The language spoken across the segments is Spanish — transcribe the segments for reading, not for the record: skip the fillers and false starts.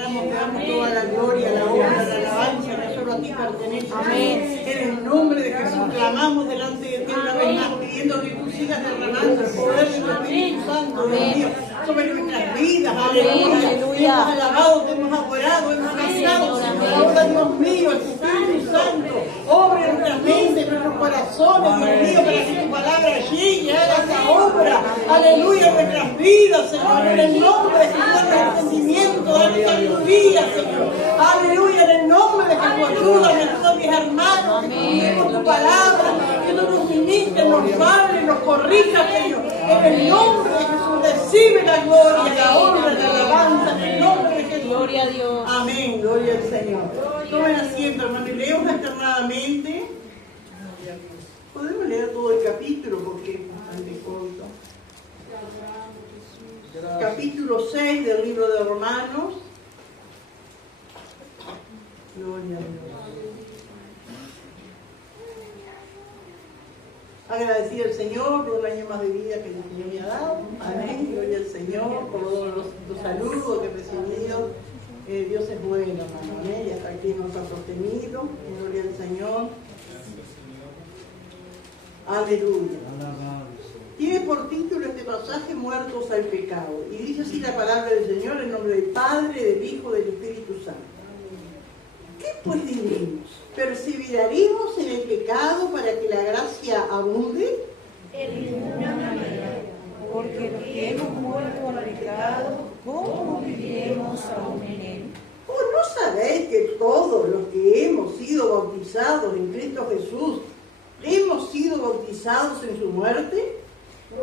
adoramos, te damos toda la gloria, la honra, la alabanza que solo a ti pertenece. Amén. En el nombre de Jesús clamamos delante de ti una vez más, pidiendo que tú sigas derramando el poder de tu Espíritu Santo, Dios mío, sobre nuestras vidas. Aleluya. Te hemos alabado, te hemos adorado, hemos cantado, Señor. Ahora, Dios mío, el Espíritu Santo, obra en nuestras mentes, en nuestros corazones, Dios mío, para que tu palabra llegue y haga esa obra. Aleluya, en nuestras vidas, Señor. En el nombre de Jesús, dame entendimiento, dame sabiduría, Señor. Aleluya, en el nombre de Jesús, ayúdame a todos mis hermanos, que estudiemos tu palabra, que tú nos ministres, nos hables, nos corrijas, Señor. En el nombre de Jesús, recibe la gloria, la honra, la alabanza, en el nombre de Jesús. Gloria a Dios. Amén, gloria al Señor. Tomen asiento, hermano, y leemos alternadamente. Podemos leer todo el capítulo porque es bastante corto. Capítulo 6 del libro de Romanos. Gloria a Dios. Agradecer al Señor por un año más de vida que el Señor me ha dado. Amén. Gloria al Señor por todos los saludos que he recibido. Dios es bueno, hermano. Amén. Y hasta aquí nos ha sostenido. Gloria al Señor. Aleluya. Tiene por título este pasaje Muertos al pecado. Y dice así la palabra del Señor en nombre del Padre, del Hijo, del Espíritu Santo. ¿Qué pues diremos? ¿Perseveraremos en el pecado para que la gracia abunde? En ninguna manera, porque los que hemos muerto al pecado, ¿cómo viviremos aún en él? ¿O no sabéis que todos los que hemos sido bautizados en Cristo Jesús, hemos sido bautizados en su muerte?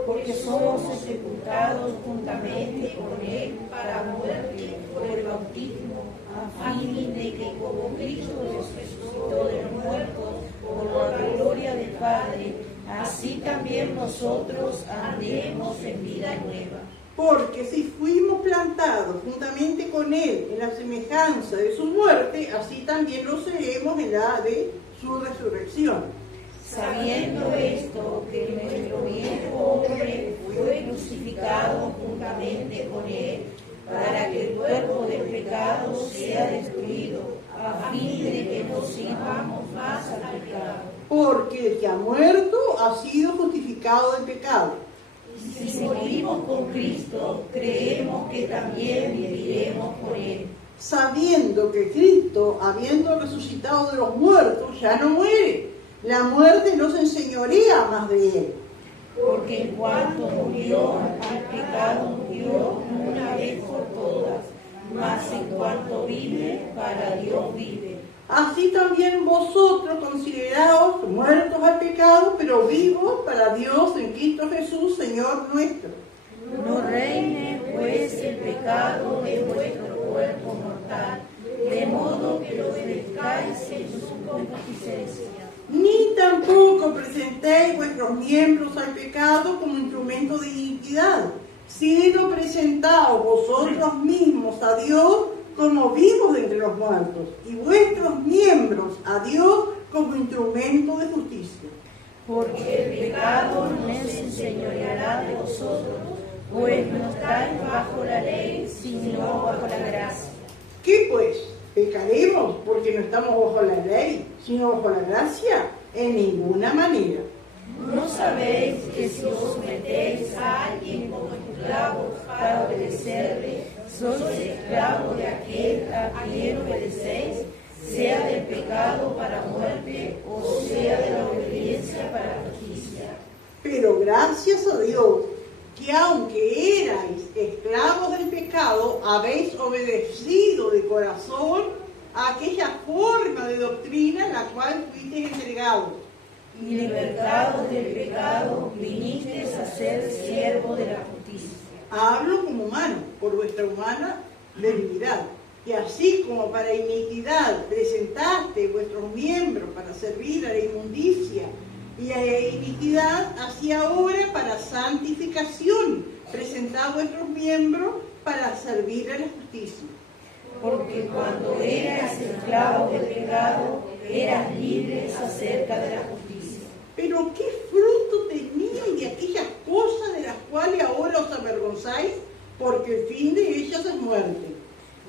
Porque somos sepultados juntamente con él para muerte por el bautismo, a fin de que como Cristo resucitó de los muertos por la gloria del Padre, así también nosotros andemos en vida nueva. Porque si fuimos plantados juntamente con él en la semejanza de su muerte, así también lo seremos en la de su resurrección. Sabiendo esto, que nuestro viejo hombre fue crucificado juntamente con él, para que el cuerpo del pecado sea destruido, a fin de que no sirvamos más al pecado. Porque el que ha muerto ha sido justificado del pecado. Y si morimos con Cristo, creemos que también viviremos con él. Sabiendo que Cristo, habiendo resucitado de los muertos, ya no muere. La muerte no se enseñorea más de él. Porque en cuanto murió, al pecado murió una vez por todas, mas en cuanto vive, para Dios vive. Así también vosotros consideraos muertos al pecado, pero vivos para Dios en Cristo Jesús, Señor nuestro. No reine pues el pecado en vuestro cuerpo mortal, de modo que lo obedezcáis en su concupiscencia. Ni tampoco presentéis vuestros miembros al pecado como instrumento de iniquidad, sino presentaos vosotros mismos a Dios como vivos de entre los muertos, y vuestros miembros a Dios como instrumento de justicia. Porque el pecado no se enseñoreará de vosotros, pues no estáis bajo la ley, sino bajo la gracia. ¿Qué pues? ¿Pecaremos porque no estamos bajo la ley, sino bajo la gracia? En ninguna manera. ¿No sabéis que si os sometéis a alguien como esclavos para obedecerle, sois esclavos de aquel a quien obedecéis, sea del pecado para muerte o sea de la obediencia para justicia? Pero gracias a Dios, que aunque erais esclavos del pecado, habéis obedecido de corazón a aquella forma de doctrina en la cual fuisteis entregados. Y libertados del pecado, vinisteis a ser siervos de la justicia. Hablo como humano, por vuestra humana debilidad. Y así como para iniquidad presentaste vuestros miembros para servir a la inmundicia, y a la iniquidad, así ahora para santificación, presentad vuestros miembros para servir a la justicia. Porque cuando eras esclavo del pecado, eras libres acerca de la justicia. Pero ¿qué fruto teníais de aquellas cosas de las cuales ahora os avergonzáis? Porque el fin de ellas es muerte.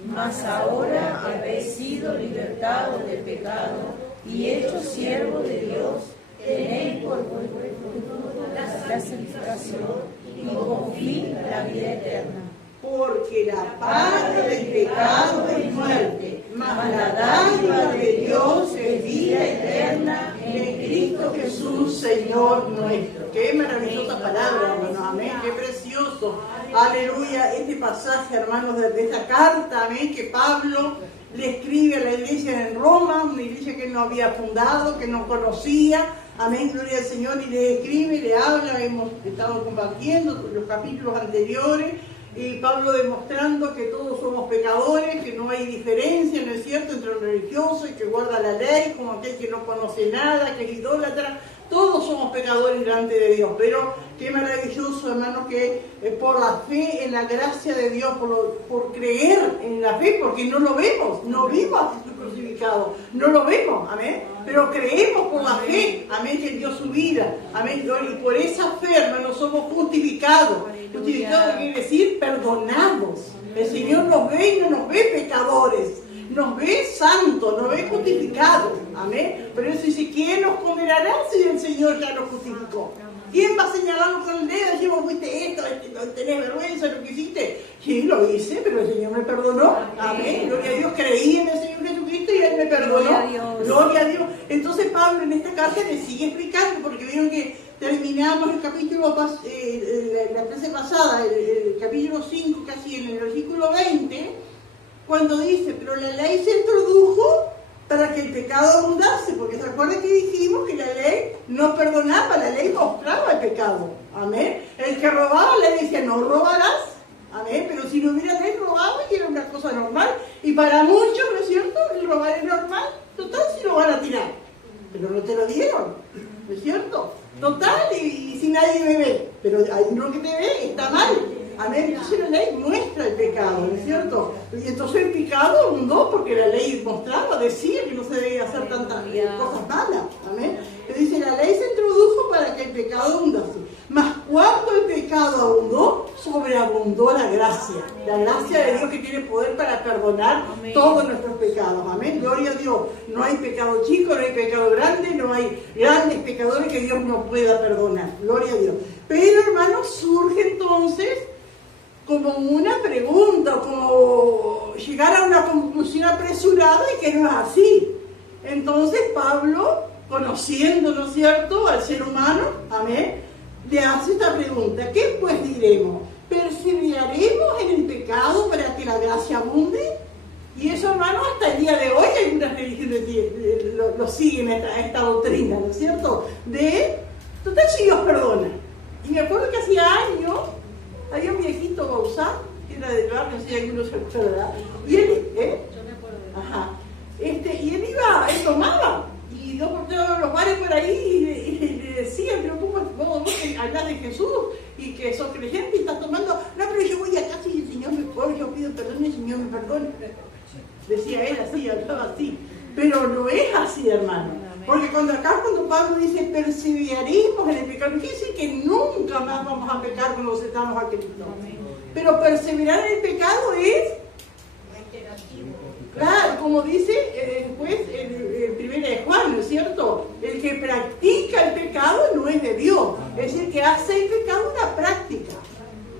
Mas ahora habéis sido libertados del pecado y hechos siervos de Dios, tenéis por vuestro fruto la santificación y con fin la vida eterna. Porque la paga del pecado es muerte, mas la dádiva de Dios es vida eterna en Cristo Jesús, Señor nuestro. Qué maravillosa palabra, hermanos, amén, qué precioso. Aleluya, este pasaje, hermanos, de esta carta, amén, que Pablo le escribe a la iglesia en Roma, una iglesia que él no había fundado, que no conocía. Amén, gloria al Señor, y le escribe, le habla, hemos estado compartiendo los capítulos anteriores, y Pablo demostrando que todos somos pecadores, que no hay diferencia, ¿no es cierto?, entre el religioso y que guarda la ley, como aquel que no conoce nada, que es idólatra. Todos somos pecadores delante de Dios, pero qué maravilloso, hermano, que por la fe en la gracia de Dios, por creer en la fe, porque no lo vemos, no vimos a Jesús crucificado, no lo vemos, amén, pero creemos por la fe, amén, que dio su vida, amén, y por esa fe, hermano, somos justificados. Justificados quiere decir perdonados. El Señor nos ve y no nos ve pecadores, nos ve santos, nos ve justificados, amén. Pero eso dice, ¿quién nos condenará si el Señor ya nos justificó? ¿Quién va a señalarnos con el dedo? Decimos, fuiste esto, tenés vergüenza, lo que hiciste. Sí, lo hice, pero el Señor me perdonó, amén. Gloria a Dios, creí en el Señor Jesucristo y Él me perdonó. Gloria a Dios. Entonces Pablo en esta carta le sigue explicando, porque vieron que terminamos el capítulo, la clase pasada, el capítulo 5, casi en el versículo 20, cuando dice, pero la ley se introdujo para que el pecado abundase, porque se acuerdan que dijimos que la ley no perdonaba, la ley mostraba el pecado, amén. El que robaba, la ley decía, no robarás, amén, pero si no hubiera ley, robaba y era una cosa normal, y para muchos, ¿no es cierto?, el robar es normal, total, si lo van a tirar, pero no te lo dieron, ¿no es cierto? Total, y si nadie me ve, pero hay uno que te ve, está mal. Amén. Entonces la ley muestra el pecado, ¿no es cierto? Y entonces el pecado abundó porque la ley mostraba, decía que no se debía hacer tantas cosas malas. Amén. Pero dice, la ley se introdujo para que el pecado abundase. Mas cuando el pecado abundó, sobreabundó la gracia. La gracia de Dios que tiene poder para perdonar todos nuestros pecados. Amén. Gloria a Dios. No hay pecado chico, no hay pecado grande, no hay grandes pecadores que Dios no pueda perdonar. Gloria a Dios. Pero, hermanos, surge entonces como una pregunta, como llegar a una conclusión apresurada y que no es así. Entonces Pablo, conociendo, ¿no es cierto?, al ser humano, amén, le hace esta pregunta, ¿qué pues diremos? ¿Perseveraremos en el pecado para que la gracia abunde? Y eso, hermano, hasta el día de hoy hay algunas religiones lo siguen esta doctrina, ¿no es cierto? De, total, si Dios perdona. Y me acuerdo que hacía años, había un viejito Bausá, que era del barrio, si alguno se acuerda, y él, ajá, y él tomaba, y yo por todos los bares por ahí, y le decían, pero vos hablas de Jesús, y que sos creyente y estás tomando, no, pero yo voy a casa y el Señor me pone, yo pido perdón y el Señor me perdone, decía él así, hablaba así, pero no es así, hermano. Porque cuando Pablo dice perseveraremos en el pecado, quiere decir que nunca más vamos a pecar cuando aceptamos a Cristo. Pero perseverar en el pecado es, claro, como dice después el 1 de Juan, ¿no es cierto? El que practica el pecado no es de Dios, es decir, que hace el pecado una práctica,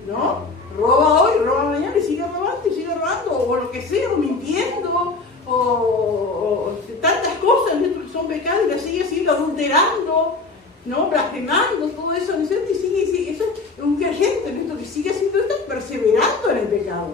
¿no? Roba hoy, roba mañana y sigue robando, o lo que sea, o mintiendo, o tantas cosas que son pecados y la sigue adulterando, ¿no? Blasfemando, todo eso, ¿no es cierto? Y sigue, eso es un creyente, ¿no? Que sigue haciendo esto, perseverando en el pecado.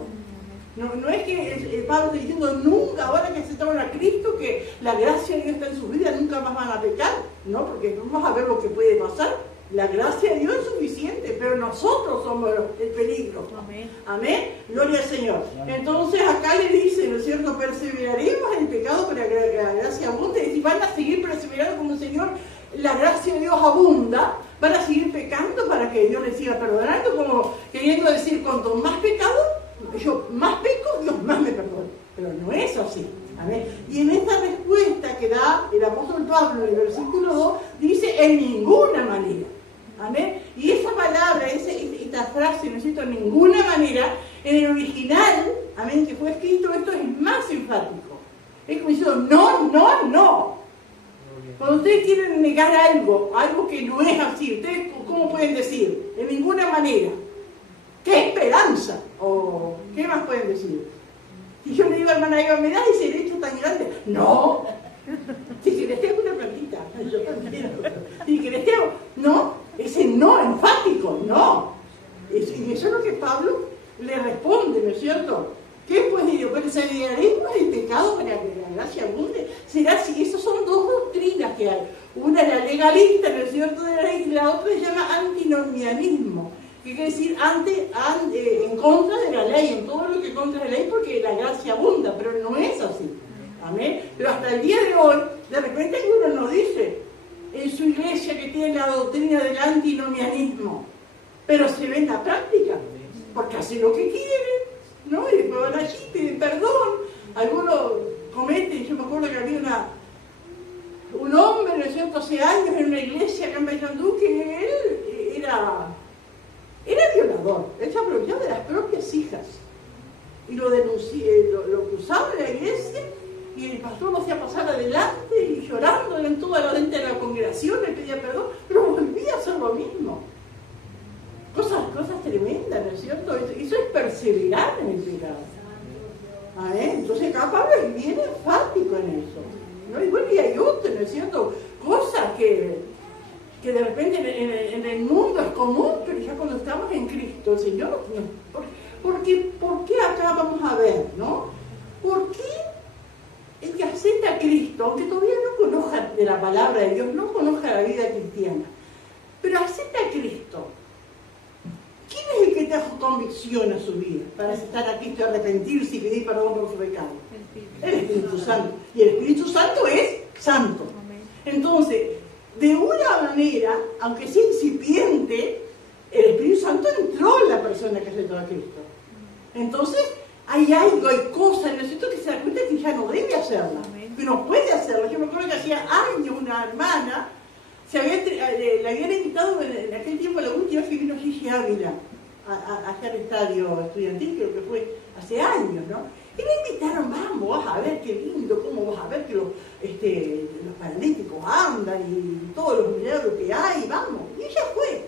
No es que Pablo está diciendo nunca, ahora que aceptaron a Cristo, que la gracia de Dios está en su vida, nunca más van a pecar, ¿no? Porque vamos a ver lo que puede pasar. La gracia de Dios es suficiente, pero nosotros somos el peligro. Amén. Amén. Gloria al Señor. Entonces acá le dice, ¿no es cierto? Perseveraremos en el pecado para que la gracia abunde. Y van a seguir perseverando como el Señor, la gracia de Dios abunda, van a seguir pecando para que Dios les siga perdonando, como queriendo decir, cuanto más pecado, yo más peco, Dios más me perdona. Pero no es así. Amén. Y en esta respuesta que da el apóstol Pablo en el versículo 2, dice en ninguna manera. Amén. Y esa palabra, esta frase, ¿no es cierto?, en ninguna manera, en el original amén, que fue escrito, esto es más enfático. Es como diciendo, no, no, no. Cuando ustedes quieren negar algo que no es así, ¿ustedes cómo pueden decir? De ninguna manera. ¿Qué esperanza? ¿O qué más pueden decir? Si yo le digo a la hermana Eva, ¿me das ese derecho tan grande? No. Si querés te hago una plantita, yo también. Si querés te hago, no, ese no enfático, no. Y eso es lo que Pablo le responde, ¿no es cierto? ¿Qué pues digo? Pues ¿aliviaremos el pecado para que la gracia abunde? ¿Será si esas son dos doctrinas que hay? Una es la legalista, ¿no es cierto?, de la ley, y la otra se llama antinomianismo, que quiere decir en contra de la ley, en todo lo que contra la ley, porque la gracia abunda, pero no es así. Amén. Pero hasta el día de hoy, de repente uno nos dice en su iglesia que tiene la doctrina del antinomianismo, pero se ve en la práctica, porque hace lo que quiere, ¿no? Y después van allí, piden perdón, algunos cometen. Yo me acuerdo que había un hombre, ¿no es cierto?, hace años en una iglesia acá en Bayandú, que él era violador, él se aprovechaba de las propias hijas, y lo acusaba en la iglesia, y el pastor lo hacía pasar adelante, y llorando en toda la gente de la congregación, le pedía perdón, pero volvía a hacer lo mismo. Cosas tremendas, ¿no es cierto? Eso es perseverar en el pecado. Entonces acá Pablo es bien enfático en eso, ¿no? Y bueno, y hay otro, ¿no es cierto? Cosas que de repente en el mundo es común, pero ya cuando estamos en Cristo, el Señor, ¿por qué acá vamos a ver, ¿no? ¿Por qué el que acepta a Cristo, aunque todavía no conozca de la palabra de Dios, no conozca la vida cristiana, pero acepta a Cristo? ¿Quién es el que trajo convicción a su vida para aceptar a Cristo, arrepentirse y pedir perdón por su pecado? El Espíritu Santo. Y el Espíritu Santo es santo. Entonces, de una manera, aunque sea incipiente, el Espíritu Santo entró en la persona que aceptó a Cristo. Entonces, hay algo, hay cosas, necesito que se da cuenta que ya no debe hacerla, que no puede hacerla. Yo me acuerdo que hacía años una hermana, le habían invitado en aquel tiempo, la última vez que vino Gigi Ávila hacia el estadio estudiantil, creo que fue hace años, ¿no? Y me invitaron, vamos, vas a ver qué lindo, cómo vas a ver que los paralíticos andan y todos los milagros que hay, vamos. Y ella fue.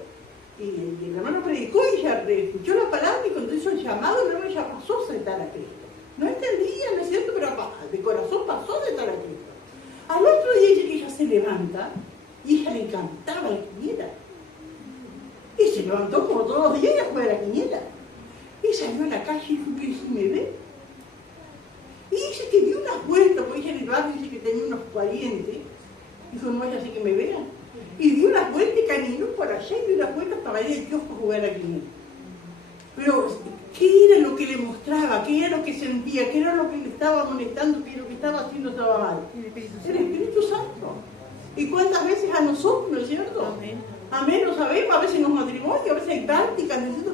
Y el hermano predicó y ella escuchó la palabra, y cuando hizo el llamado, el hermano ya pasó a aceptar a Cristo. No entendía, ¿no es cierto? Pero de corazón pasó a aceptar a Cristo. Al otro día ella se levanta, y ella le encantaba la quiniela. Y se levantó como todos los días y fue a la quiniela. Y salió a la calle y dijo, ¿qué si me ve? Y ella que dio unas vueltas, porque ella en el barrio dice que tenía unos parientes. Dijo, no vaya así que me vean. Y dio unas vueltas y caminó por allá y dio unas vueltas para ir al kiosco a jugar a la quiniela. Pero, ¿qué era lo que le mostraba? ¿Qué era lo que sentía? ¿Qué era lo que le estaba molestando? ¿Qué era lo que estaba haciendo estaba mal? El Espíritu Santo. ¿Y cuántas veces a nosotros, no es cierto? Amén. Amén, lo sabemos, a veces en los matrimonios, a veces hay prácticas, ¿no es cierto?,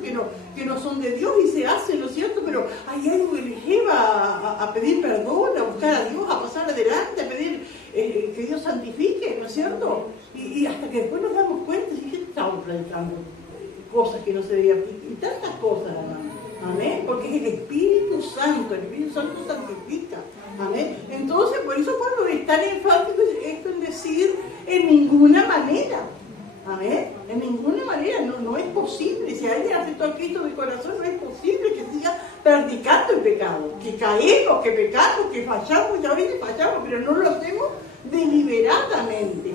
que no son de Dios y se hacen, ¿no es cierto? Pero hay algo que les lleva a pedir perdón, a buscar a Dios, a pasar adelante, a pedir que Dios santifique, ¿no es cierto? Y hasta que después nos damos cuenta, si estamos predicando cosas que no se debían, y tantas cosas, hermano. Amén, porque es el Espíritu Santo santifica. Amén. Entonces, por eso cuando es tan enfático esto en decir en ninguna manera. Amén. En ninguna manera, no es posible. Si alguien aceptó a Cristo de corazón, no es posible que siga practicando el pecado. Que caemos, que pecamos, que fallamos, ya veces fallamos, pero no lo hacemos deliberadamente.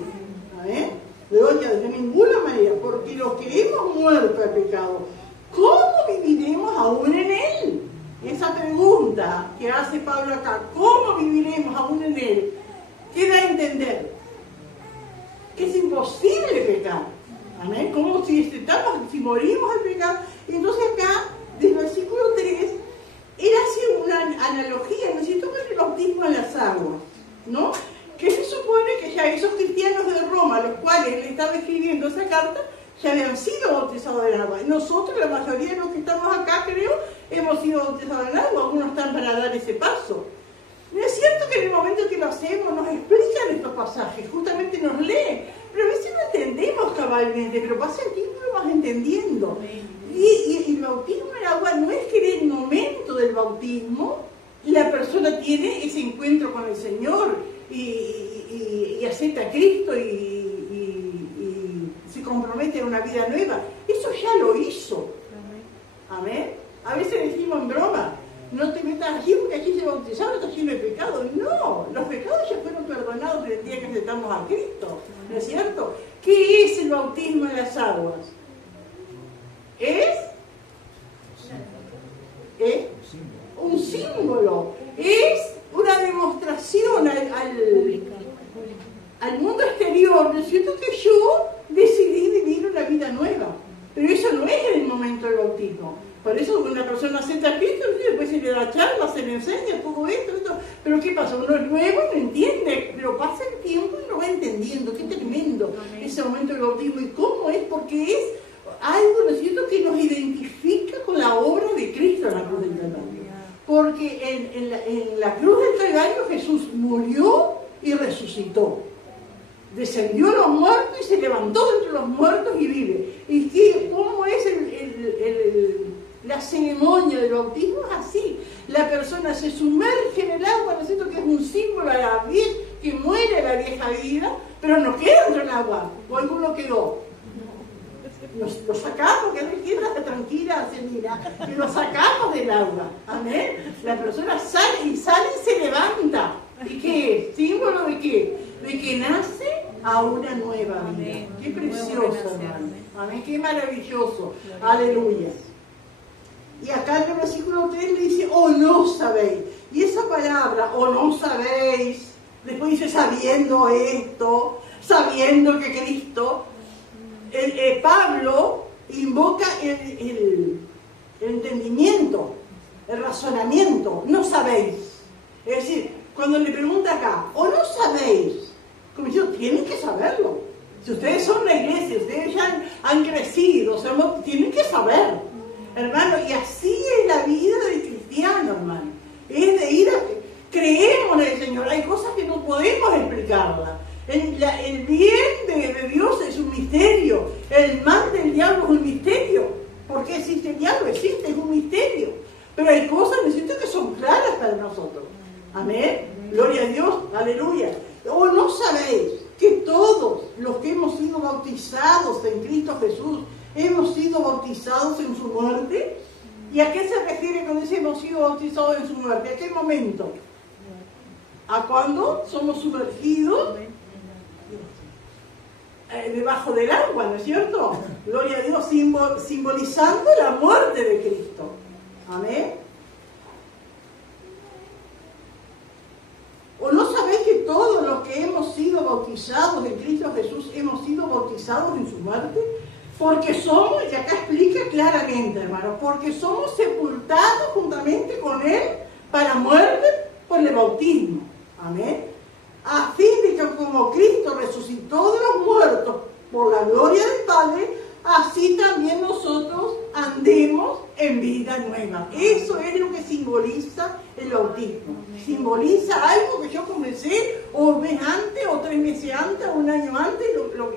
Amén. De ninguna manera, porque los que hemos muerto al pecado, ¿cómo viviremos aún en él? Esa pregunta que hace Pablo acá, ¿cómo viviremos aún en él? ¿Qué da a entender? Que es imposible pecar. Amén. Como si morimos al pecado. Y entonces acá, del versículo 3, él hace una analogía, ¿no es cierto?, con el bautismo en las aguas, ¿no? Que se supone que ya esos cristianos de Roma, los cuales le estaba escribiendo esa carta, ya habían sido bautizados en agua. Nosotros, la mayoría de los que estamos acá, creo, hemos sido bautizados en agua. Algunos están para dar ese paso. No es cierto que en el momento que lo hacemos nos explican estos pasajes, justamente nos leen, pero a veces no entendemos cabalmente, pero pasa el tiempo y lo vas entendiendo. Y el bautismo en agua no es que en el momento del bautismo la persona tiene ese encuentro con el Señor y acepta a Cristo y se compromete a una vida nueva. Eso ya lo hizo. Amén. A veces decimos en broma, no te metas allí porque allí se bautizaron, está lleno de pecado. No, los pecados ya fueron perdonados el día que aceptamos a Cristo, ¿no es cierto? ¿Qué es el bautismo en las aguas? Es un símbolo, es una demostración al mundo exterior, ¿no es cierto? Que yo decidí vivir una vida nueva, pero eso no es en el momento del bautismo. Por eso una persona acepta a Cristo y después se le da charla, se le enseña todo esto, pero ¿qué pasa? Uno es nuevo, no entiende, pero pasa el tiempo y lo va entendiendo. Qué tremendo ese momento del bautismo y cómo es, porque es algo, ¿no es cierto?, que nos identifica con la obra de Cristo en la cruz del Calvario. Porque en la cruz del Calvario Jesús murió y resucitó. Descendió a los muertos y se levantó de entre los muertos y vive. ¿Y cómo es la ceremonia del bautismo? Es así. La persona se sumerge en el agua, ¿no es cierto?, que es un símbolo a la vez que muere la vieja vida, pero no queda dentro del agua. O alguno quedó. Lo sacamos, quédate tranquila, Celina, que lo sacamos del agua. Amén. La persona sale y se levanta. ¿Y qué es? ¿Símbolo de qué? De que nace a una nueva vida. Amén. Qué precioso, hermano. Amén, qué maravilloso. Aleluya. Y acá en el versículo 3 le dice, o no sabéis. Y esa palabra, o no sabéis, después dice, sabiendo esto, sabiendo que Cristo, Pablo invoca el entendimiento, el razonamiento. No sabéis. Es decir, cuando le pregunta acá, o no sabéis, como diciendo, tienen que saberlo. Si ustedes son la iglesia, ustedes ya han crecido, tienen que saber, hermano. Y así es la vida del cristiano, hermano. Es de ir creemos en el Señor. Hay cosas que no podemos explicarlas. El bien de Dios es un misterio. El mal del diablo es un misterio. ¿Por qué existe el diablo? Existe, es un misterio. Pero hay cosas, necesito, que son claras para nosotros. Amén. Gloria a Dios. Aleluya. ¿O no sabéis que todos los que hemos sido bautizados en Cristo Jesús hemos sido bautizados en su muerte? ¿Y a qué se refiere cuando dice hemos sido bautizados en su muerte? ¿A qué momento? ¿A cuándo somos sumergidos debajo del agua, ¿no es cierto? Gloria a Dios, simbolizando la muerte de Cristo. Amén. ¿O no sabéis que todos los que hemos sido bautizados en Cristo Jesús hemos sido bautizados en su muerte? Porque somos, y acá explica claramente, hermano, porque somos sepultados juntamente con Él para muerte por el bautismo. Amén. A fin de que como Cristo resucitó de los muertos por la gloria del Padre, así también nosotros andemos en vida nueva. Eso es lo que simboliza el bautismo. Simboliza algo que yo comencé o un mes antes, o 3 meses antes, o un año antes,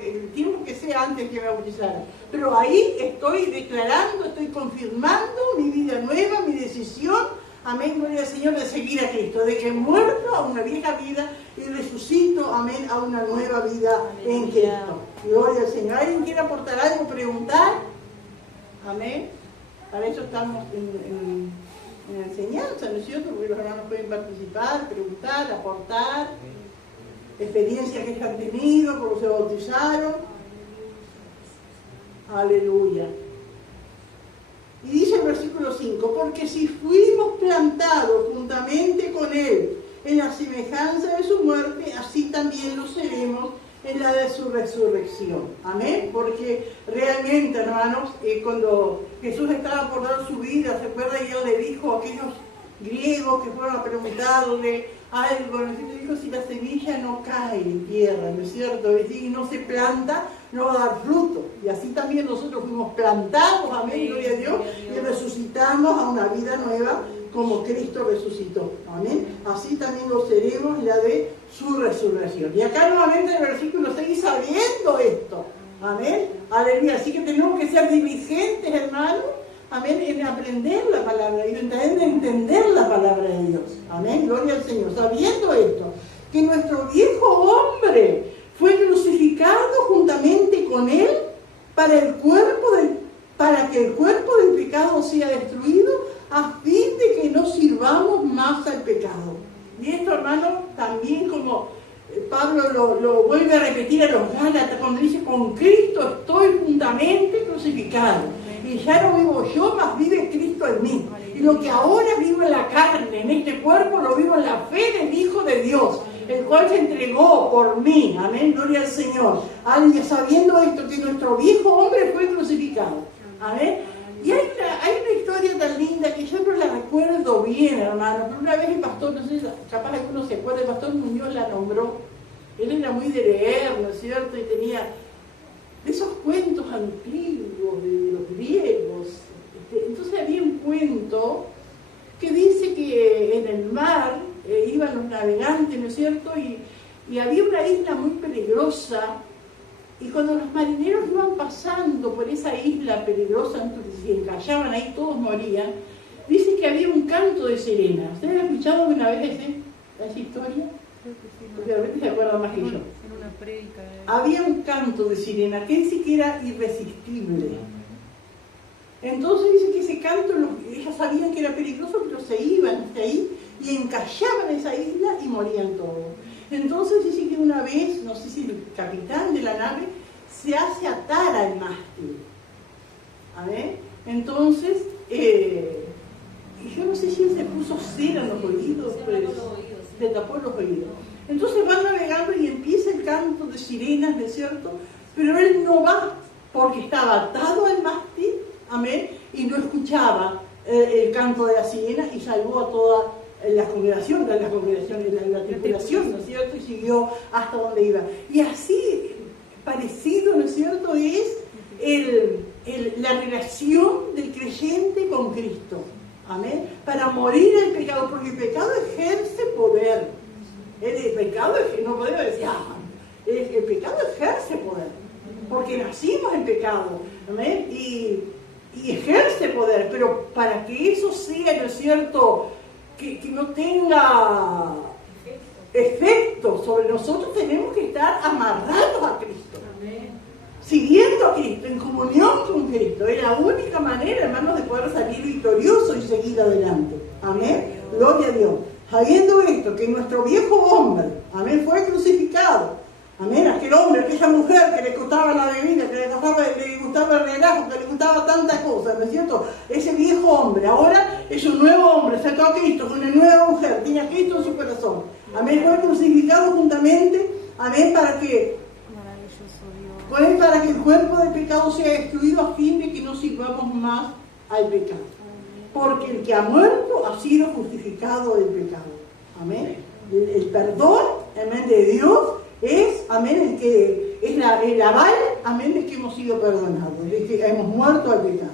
el tiempo que sea antes que me bautizara. Pero ahí estoy declarando, estoy confirmando mi vida nueva, mi decisión. Amén, gloria al Señor, de seguir a Cristo, de que muerto a una vieja vida y resucito, amén, a una nueva vida en Cristo. Gloria al Señor. ¿Alguien quiere aportar algo, preguntar? Amén. Para eso estamos en enseñanza, ¿no es cierto? Porque los hermanos pueden participar, preguntar, aportar, experiencias que han tenido, cómo se bautizaron. Aleluya. Y dice el versículo 5, porque si fuimos plantados juntamente con Él en la semejanza de su muerte, así también lo seremos en la de su resurrección. Amén. Porque realmente, hermanos, cuando Jesús estaba por dar su vida, ¿se acuerda? Y Él le dijo a aquellos griegos que fueron a preguntarle algo, ¿no es cierto? Dijo, si la semilla no cae en tierra, ¿no es cierto? Y no se planta, no va a dar fruto. Y así también nosotros fuimos plantados, amén, gloria a Dios, y resucitamos a una vida nueva como Cristo resucitó. Amén. Así también lo seremos la de su resurrección. Y acá nuevamente en el versículo 6, sabiendo esto. Amén. Aleluya. Así que tenemos que ser diligentes, hermanos. Amén. En aprender la palabra de Dios, en entender la palabra de Dios. Amén. Gloria al Señor. Sabiendo esto, que nuestro viejo hombre fue crucificado juntamente con él para que el cuerpo del pecado sea destruido, a fin de que no sirvamos más al pecado. Y esto, hermano, también como Pablo lo vuelve a repetir a los Gálatas cuando dice: con Cristo estoy juntamente crucificado, y ya no vivo yo, mas vive Cristo en mí. Y lo que ahora vivo en la carne, en este cuerpo, lo vivo en la fe del Hijo de Dios, el cual se entregó por mí. Amén, gloria al Señor. Aleluya, sabiendo esto, que nuestro viejo hombre fue crucificado. Amén. Y hay una historia tan linda que yo no la recuerdo bien, hermano, pero una vez el pastor, no sé, capaz alguno se acuerda, el pastor Muñoz la nombró. Él era muy de leer, ¿no es cierto? Y tenía de esos cuentos antiguos de los griegos. Entonces había un cuento que dice que en el mar iban los navegantes, ¿no es cierto? Y había una isla muy peligrosa, y cuando los marineros iban pasando por esa isla peligrosa, entonces si encallaban ahí todos morían. Dice que había un canto de sirena. ¿Ustedes han escuchado alguna vez esa historia? Porque a veces se acuerdan más que yo. En una prédica. Había un canto de sirena que dice que era irresistible. Entonces dice que ese canto, ellos sabían que era peligroso, pero se iban hasta ahí y encallaban esa isla y morían todos. Entonces dice que una vez, no sé si el capitán de la nave se hace atar al mástil. ¿Amén? Entonces, y yo no sé si él se puso cera en los oídos, pues, se tapó los oídos. Entonces van navegando y empieza el canto de sirenas, ¿no es cierto? Pero él no va porque estaba atado al mástil, amén, y no escuchaba el canto de la sirena y salvó a toda la congregación, la tripulación, ¿no es cierto? Y siguió hasta donde iba. Y así, parecido, ¿no es cierto?, es la relación del creyente con Cristo. Amén. Para morir el pecado, porque el pecado ejerce poder. El pecado no podemos decir, el pecado ejerce poder, porque nacimos en pecado. Amén. Y ejerce poder, pero para que eso sea, ¿no es cierto?, que no tenga efecto sobre nosotros, tenemos que estar amarrados a Cristo. Amén. Siguiendo a Cristo, en comunión con Cristo. Es la única manera, hermanos, de poder salir victorioso y seguir adelante. Amén. Gloria a Dios. Sabiendo esto, que nuestro viejo hombre, amén, fue crucificado. Amén. Aquel hombre, aquella mujer que le gustaba la bebida, que le gustaba el relajo, que le gustaba tantas cosas, ¿no es cierto? Ese viejo hombre ahora es un nuevo hombre, sacó a Cristo con una nueva mujer, tiene a Cristo en su corazón. Amén. Fue crucificado juntamente, amén, para que el cuerpo del pecado sea destruido, a fin de que no sirvamos más al pecado. Porque el que ha muerto ha sido justificado del pecado. Amén. El perdón, amén, de Dios es, amén, el que es el aval, amén, de que hemos sido perdonados, de que hemos muerto al pecado.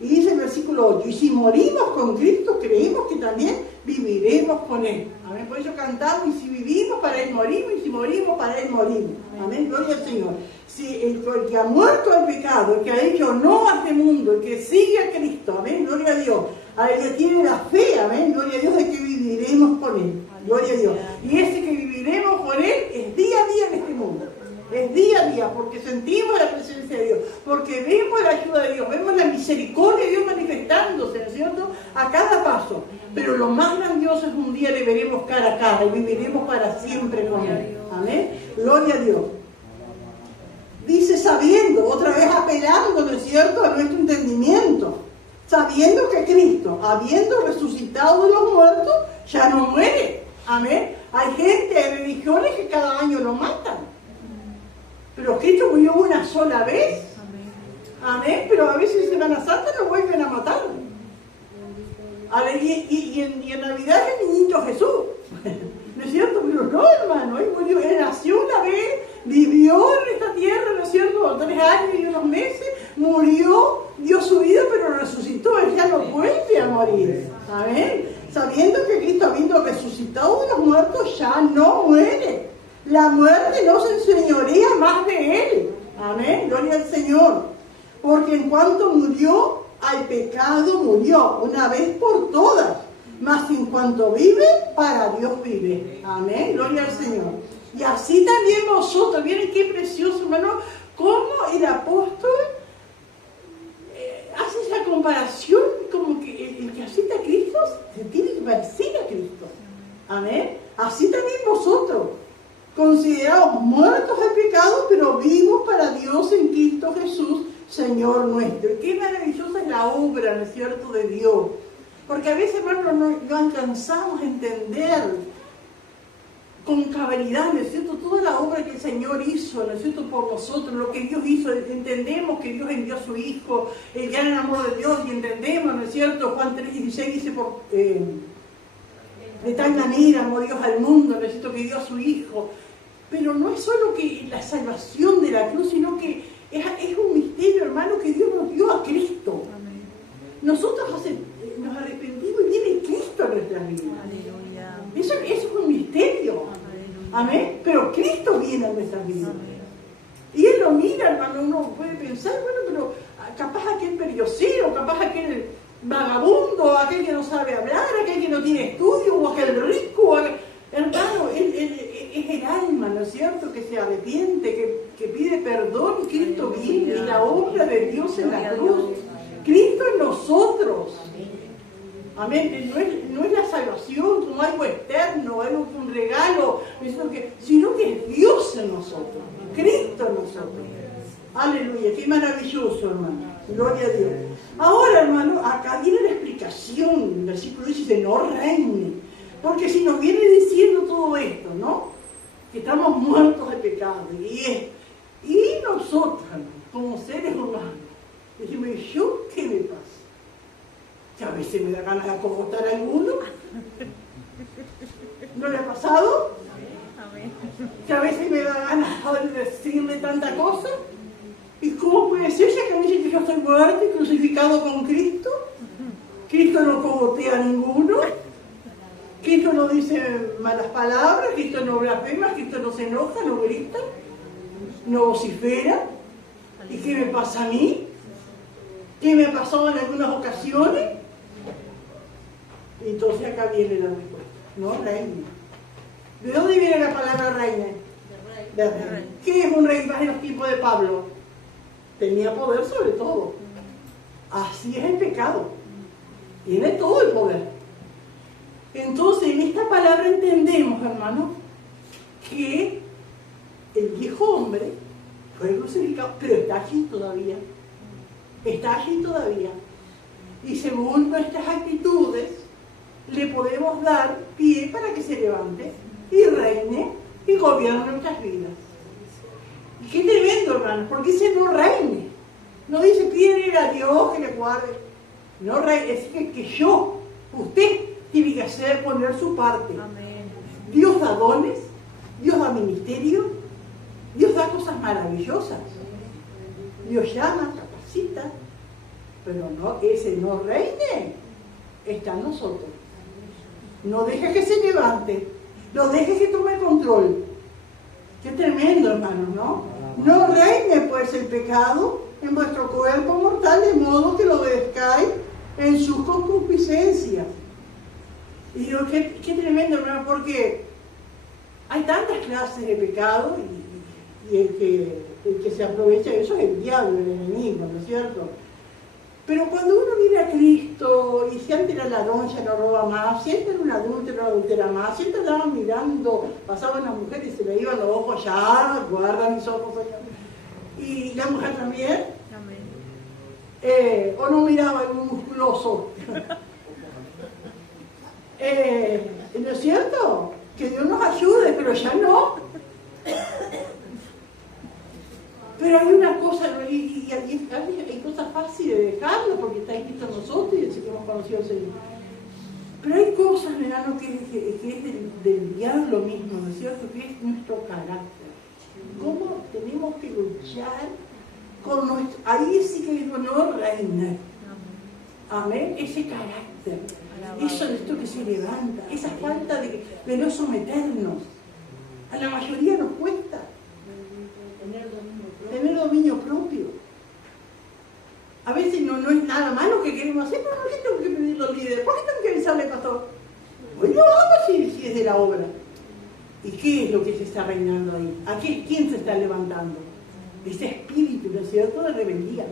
Y dice el versículo 8, y si morimos con Cristo, creemos que también viviremos con Él. Amén. Por eso cantamos, y si vivimos, para Él morimos, y si morimos, para Él morimos. Amén. Gloria al Señor. Si el que ha muerto al pecado, el que ha dicho no a este mundo, el que sigue a Cristo, amén, gloria a Dios, el que tiene la fe, amén, gloria a Dios, de que viviremos con Él. Gloria a Dios. Y ese que viviremos con Él es día a día en este mundo. Es día a día, porque sentimos la presencia de Dios, porque vemos la ayuda de Dios, vemos la misericordia de Dios manifestándose, ¿no es cierto?, a cada paso. Pero lo más grandioso es un día le veremos cara a cara y viviremos para siempre con Él. Amén. Gloria a Dios. Dice sabiendo, otra vez apelando, ¿no es cierto?, a nuestro entendimiento. Sabiendo que Cristo, habiendo resucitado de los muertos, ya no muere. Amén. Hay gente de religiones que cada año lo matan. Pero Cristo murió una sola vez. Amén. Pero a veces en Semana Santa lo vuelven a matar. Y en Navidad es el niñito Jesús. ¿No es cierto? Pero no, hermano. Él nació una vez, vivió en esta tierra, ¿no es cierto?, 3 años y unos meses, murió, dio su vida, pero resucitó. Él ya no vuelve a morir. Amén. Sabiendo que Cristo, habiendo resucitado de los muertos, ya no muere. La muerte no se enseñorea más de Él. Amén. Gloria al Señor. Porque en cuanto murió, al pecado murió, una vez por todas. Mas en cuanto vive, para Dios vive. Amén. Gloria al Señor. Y así también vosotros. Miren qué precioso, hermano, cómo el apóstol hace esa comparación, como que el que acepta a Cristo se tiene que parecer a Cristo. Amén. Así también vosotros, considerados muertos al pecado, pero vivos para Dios en Cristo Jesús, Señor nuestro. Y qué maravillosa es la obra, ¿no es cierto?, de Dios. Porque a veces, hermanos, no alcanzamos a entender con cabalidad, ¿no es cierto?, toda la obra que el Señor hizo, ¿no es cierto?, por nosotros, lo que Dios hizo. Entendemos que Dios envió a su Hijo, el gran amor de Dios, y entendemos, ¿no es cierto?, Juan 3:16 dice, de tal manera amó Dios al mundo, ¿no es cierto?, que dio a su Hijo. Pero no es solo que la salvación de la cruz, sino que es un misterio, hermano, que Dios nos dio a Cristo. Amén. Nosotros nos arrepentimos y viene Cristo en nuestras vidas. Aleluya. Eso es un misterio. Amén. Pero Cristo viene a nuestras vidas. Amén. Y Él lo mira, hermano. Uno puede pensar, bueno, pero capaz aquel periodicero, capaz aquel vagabundo, aquel que no sabe hablar, aquel que no tiene estudio, o aquel rico. Hermano, es el alma, ¿no es cierto?, que se arrepiente, que pide perdón, y Cristo viene, y la obra de Dios en la cruz. Cristo en nosotros. Amén. No es la salvación como algo externo, algo que un regalo, sino que es Dios en nosotros, Cristo en nosotros. Aleluya, qué maravilloso, hermano. Gloria a Dios. Ahora, hermano, acá viene la explicación. El versículo dice, no reine. Porque si nos viene diciendo todo esto, ¿no?, que estamos muertos de pecado, y nosotros, como seres humanos, decimos, ¿y yo qué me pasa? Que a veces me da ganas de acogotar a alguno. ¿No le ha pasado? Que a veces me da ganas de decirle tanta cosa. ¿Y cómo puede ser que me dice que yo estoy muerto y crucificado con Cristo? Cristo no cogotea a ninguno. Cristo no dice malas palabras, Cristo no blasfema, Cristo no se enoja, no grita, no vocifera. ¿Y qué me pasa a mí? ¿Qué me ha pasado en algunas ocasiones? Entonces acá viene la respuesta. No, reina. ¿De dónde viene la palabra reina? De rey. ¿Qué es un rey en los tiempos de Pablo? Tenía poder sobre todo. Así es el pecado. Tiene todo el poder. Entonces, en esta palabra entendemos, hermano, que el viejo hombre fue crucificado, pero está allí todavía. Está allí todavía. Y según nuestras actitudes, le podemos dar pie para que se levante y reine y gobierne nuestras vidas. Y qué tremendo, hermano, porque dice no reine. No dice pídele a Dios que le guarde. No reine, es que usted tiene que hacer, poner su parte. Amén. Dios da dones, Dios da ministerio, Dios da cosas maravillosas. Dios llama, capacita, pero no, ese no reine está en nosotros. No deje que se levante, no deje que tome control. Qué tremendo, hermano, ¿no? No reine pues el pecado en vuestro cuerpo mortal, de modo que lo obedezcáis en sus concupiscencias. Y digo, qué tremendo, hermano, porque hay tantas clases de pecado y el que se aprovecha de eso es el diablo, el enemigo, ¿no es cierto? Pero cuando uno viene a Cristo y si antes era ladrón ya no roba más, si antes era un adúltero no adultera más, si antes andaban mirando, pasaban las mujeres y se le iban los ojos, ya, guarda mis ojos, Señor. Y la mujer también. O no miraba algún musculoso. ¿No es cierto? Que Dios nos ayude, pero ya no. Pero hay una cosa, y hay cosas fáciles de dejarlo porque está escrito en nosotros y así que hemos conocido al Señor. Pero hay cosas, hermano, que es del diablo mismo, ¿no es cierto? Que es nuestro carácter. ¿Cómo tenemos que luchar con nuestro... Ahí sí que digo, no reina. Amén. Ese carácter. Eso es esto que se levanta, esa falta de no someternos. A la mayoría nos cuesta tener dominio propio. A veces no es nada malo que queremos hacer, pero ¿por qué tengo que pedir los líderes? ¿Por qué tengo que avisarle al pastor? Pues yo hago si es de la obra. ¿Y qué es lo que se está reinando ahí? ¿Quién se está levantando? Ese espíritu, ¿no es cierto?, de rebeldía.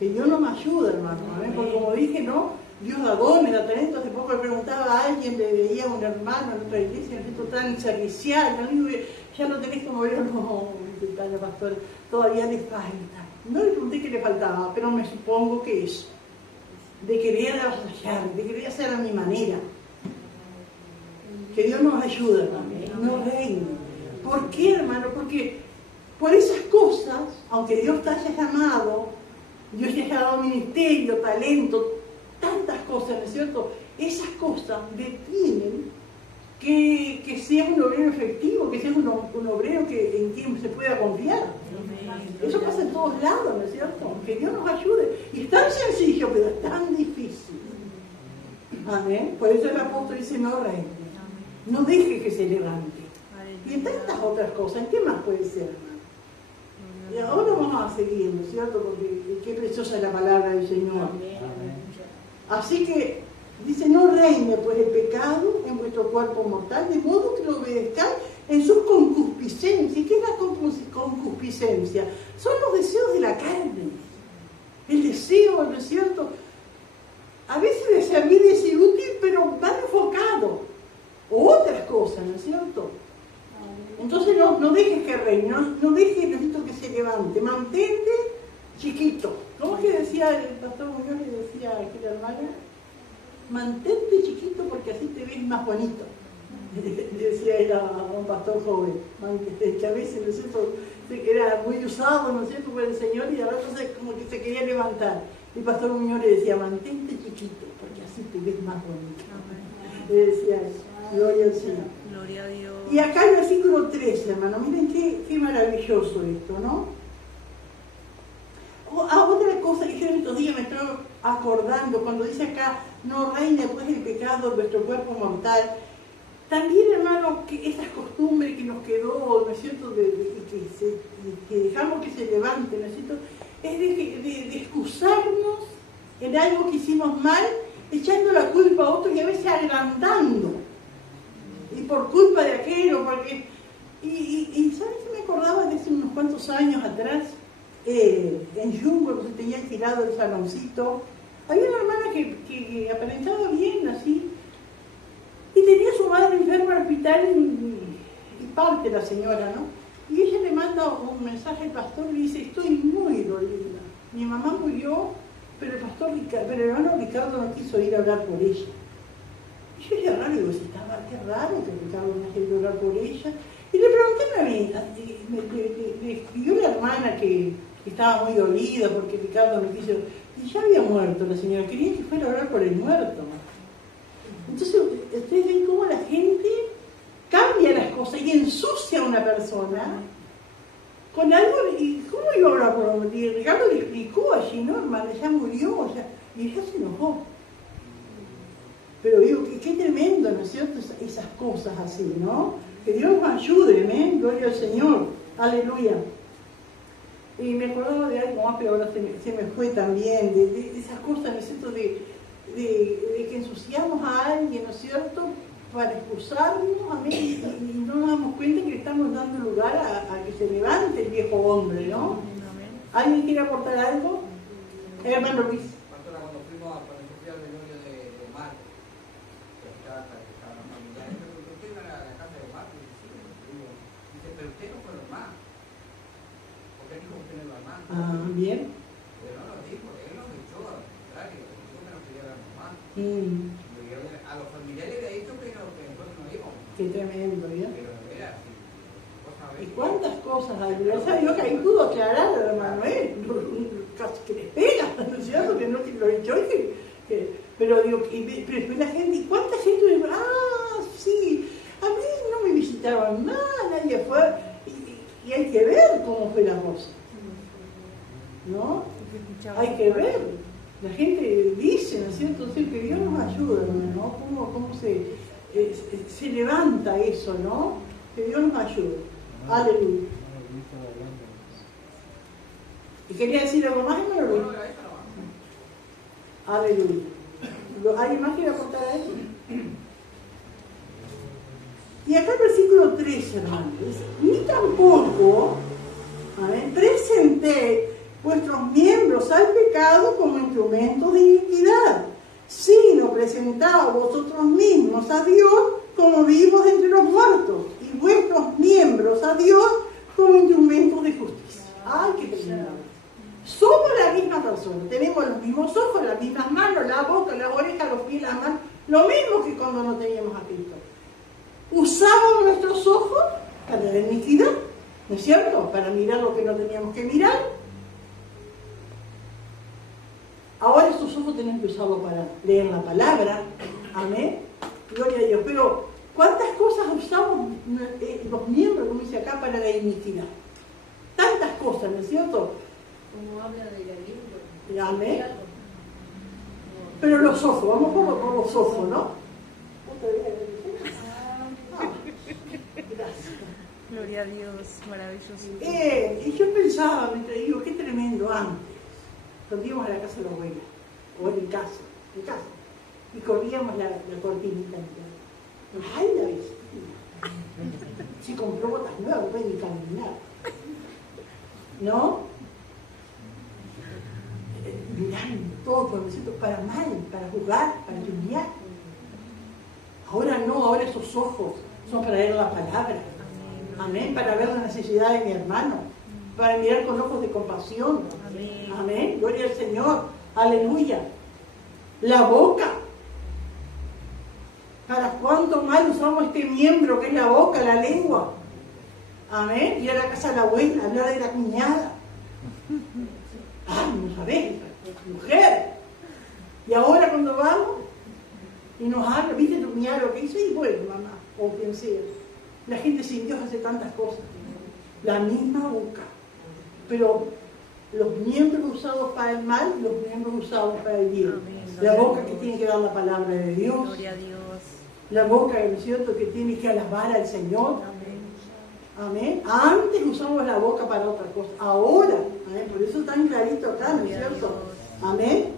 Que Dios no me ayuda, hermano. Porque como dije, ¿no? Dios da dones, da talento. Hace poco le preguntaba a alguien, le veía a un hermano en otra iglesia, un tan servicial, ¿no? Digo, ya lo tenés como ver, no, pastor, todavía le falta. No le pregunté qué le faltaba, pero me supongo que es de querer avasallar, de querer hacer a mi manera. Que Dios nos ayude, no reine. ¿Por qué, hermano? Porque por esas cosas, aunque Dios te haya llamado, Dios te haya dado ministerio, talento, tantas cosas, ¿no es cierto? Esas cosas detienen que sea un obrero efectivo, que sea un obrero en quien se pueda confiar. Eso pasa en todos lados, ¿no es cierto? Que Dios nos ayude. Y es tan sencillo, pero es tan difícil. Amén. Por eso el apóstol dice, no reine. No deje que se levante. Y en tantas otras cosas, ¿qué más puede ser, hermano? Y ahora vamos a seguir, ¿no es cierto? Porque qué preciosa es la palabra del Señor. Así que dice, no reine pues el pecado en vuestro cuerpo mortal, de modo que lo obedezcáis en sus concupiscencias. ¿Qué es la concupiscencia? Son los deseos de la carne. El deseo, ¿no es cierto? A veces de servir es inútil, pero va enfocado. O otras cosas, ¿no es cierto? Entonces no dejes que reine, no dejes que se levante, mantente chiquito. ¿Cómo es que decía el pastor Muñoz? Le decía a aquella hermana, mantente chiquito porque así te ves más bonito. Decía era un pastor joven, que a veces, ¿no es cierto?, era muy usado, ¿no es cierto?, por el Señor, y a veces como que se quería levantar. Y el pastor Muñoz le decía, mantente chiquito porque así te ves más bonito. Le decía eso. Gloria al Señor. Gloria a Dios. Y acá el versículo 13, hermano, miren qué maravilloso esto, ¿no? Otra cosa que yo en estos días me estoy acordando, cuando dice acá, no reine pues el pecado en vuestro cuerpo mortal. También, hermano, que esas costumbres que nos quedó, ¿no es cierto?, que dejamos que se levante, ¿no es cierto?, es de excusarnos en algo que hicimos mal, echando la culpa a otro y a veces agrandando. Y por culpa de aquello, porque... Y ¿sabes qué me acordaba de hace unos cuantos años atrás? En Jumbo, cuando se tenía alquilado el saloncito, había una hermana que aparentaba bien, así, y tenía a su madre enferma al hospital y parte la señora, ¿no? Y ella le manda un mensaje al pastor y le dice, estoy muy dolida. Mi mamá murió, pero el hermano Ricardo no quiso ir a hablar por ella. Y yo era raro, digo, qué raro que Ricardo no quiera hablar por ella. Y le pregunté a mí, me escribió la hermana que estaba muy dolida porque Ricardo no quiso, y ya había muerto la señora, quería que fuera a orar por el muerto. Entonces, ustedes ven cómo la gente cambia las cosas y ensucia a una persona con algo. ¿Y cómo iba a hablar por el? Y Ricardo le explicó allí, ¿no, hermano? Ya murió, y ella se enojó. Pero digo, qué tremendo, ¿no es cierto? Esas cosas así, ¿no? Que Dios nos ayude, ¿eh? Gloria al Señor. Aleluya. Y me acordaba de algo más, pero ahora se me fue también, de esas cosas, ¿no es cierto?, de que ensuciamos a alguien, ¿no es cierto?, para excusarnos, amén, y no nos damos cuenta que le estamos dando lugar a que se levante el viejo hombre, ¿no? ¿Alguien quiere aportar algo? Hermano Luis. Cuando fuimos a el social velorio de Marco, que estaba familiar, me preguntó, ¿usted iba a la casa de Marco? Y dice, pero usted no fue normal. Porque él dijo que usted no iba más. Ah, bien. Pero no lo dijo, él nos echó al contrario, dijo que no quería ver más. A los familiares le ha dicho que nosotros no íbamos. Qué tremendo, ¿ya? Pero era así. ¿Y cuántas cosas hay? Gracias a Dios que ahí pudo aclarar, hermano, casi que le pega, ¿no es cierto? Que no que lo echó y pero digo, pero después la gente, ¿y cuánta gente me dijo, sí, a mí no me visitaban más, nadie fue, y hay que ver cómo fue la cosa, ¿no? Hay que ver. La gente dice, ¿no es cierto? Sí, que Dios nos ayuda, ¿no? ¿Cómo se levanta eso, ¿no? Que Dios nos ayude. Aleluya. ¿Y quería decir algo más, hermano Luis? Aleluya. ¿Alguien más quiere aportar a eso? Y acá el versículo 3, hermanos, dice, ni tampoco presenté vuestros miembros al pecado como instrumentos de iniquidad, sino presentaos vosotros mismos a Dios como vivos entre los muertos, y vuestros miembros a Dios como instrumentos de justicia. ¡Ay, qué tremendo! Somos la misma persona, tenemos los mismos ojos, las mismas manos, la boca, las orejas, los pies, las manos, lo mismo que cuando no teníamos a Cristo. Usamos nuestros ojos para la iniquidad, ¿no es cierto? Para mirar lo que no teníamos que mirar. Ahora estos ojos tenemos que usarlos para leer la palabra. Amén. Gloria a Dios. Pero, ¿cuántas cosas usamos los miembros, como dice acá, para la iniquidad? Tantas cosas, ¿no es cierto? Como habla de la lengua. Amén. Pero los ojos, vamos por los ojos, ¿no? Gracias. Gloria a Dios, maravilloso. Y yo pensaba, mientras digo, qué tremendo antes. Cuando íbamos a la casa de la abuela, o en casa, y corríamos la cortinita. ¡Ay, la vecina! Si compró botas nuevas, no puede ni caminar. ¿No? Mirando todo, ¿no es cierto? Para mal, para jugar, para estudiar. Ahora no, ahora esos ojos son para leer la palabra. Amén. Para ver la necesidad de mi hermano. Para mirar con ojos de compasión. Amén. Amén. Gloria al Señor. Aleluya. La boca. ¿Para cuánto mal usamos este miembro que es la boca, la lengua? Amén. Ir a la casa de la abuela, hablar de la cuñada. Ah, no sabés, mujer. Y ahora cuando vamos y nos habla, ¿viste tu cuñada lo que hizo? Y bueno, mamá, o quien sea. La gente sin Dios hace tantas cosas. La misma boca. Pero los miembros usados para el mal, los miembros usados para el bien. Amén. La boca que tiene que dar la palabra de Dios. Gloria a Dios. La boca, ¿no es cierto?, que tiene que alabar al Señor. Amén. Antes usamos la boca para otra cosa. Ahora, amén, por eso está tan clarito acá, ¿no es cierto? Amén.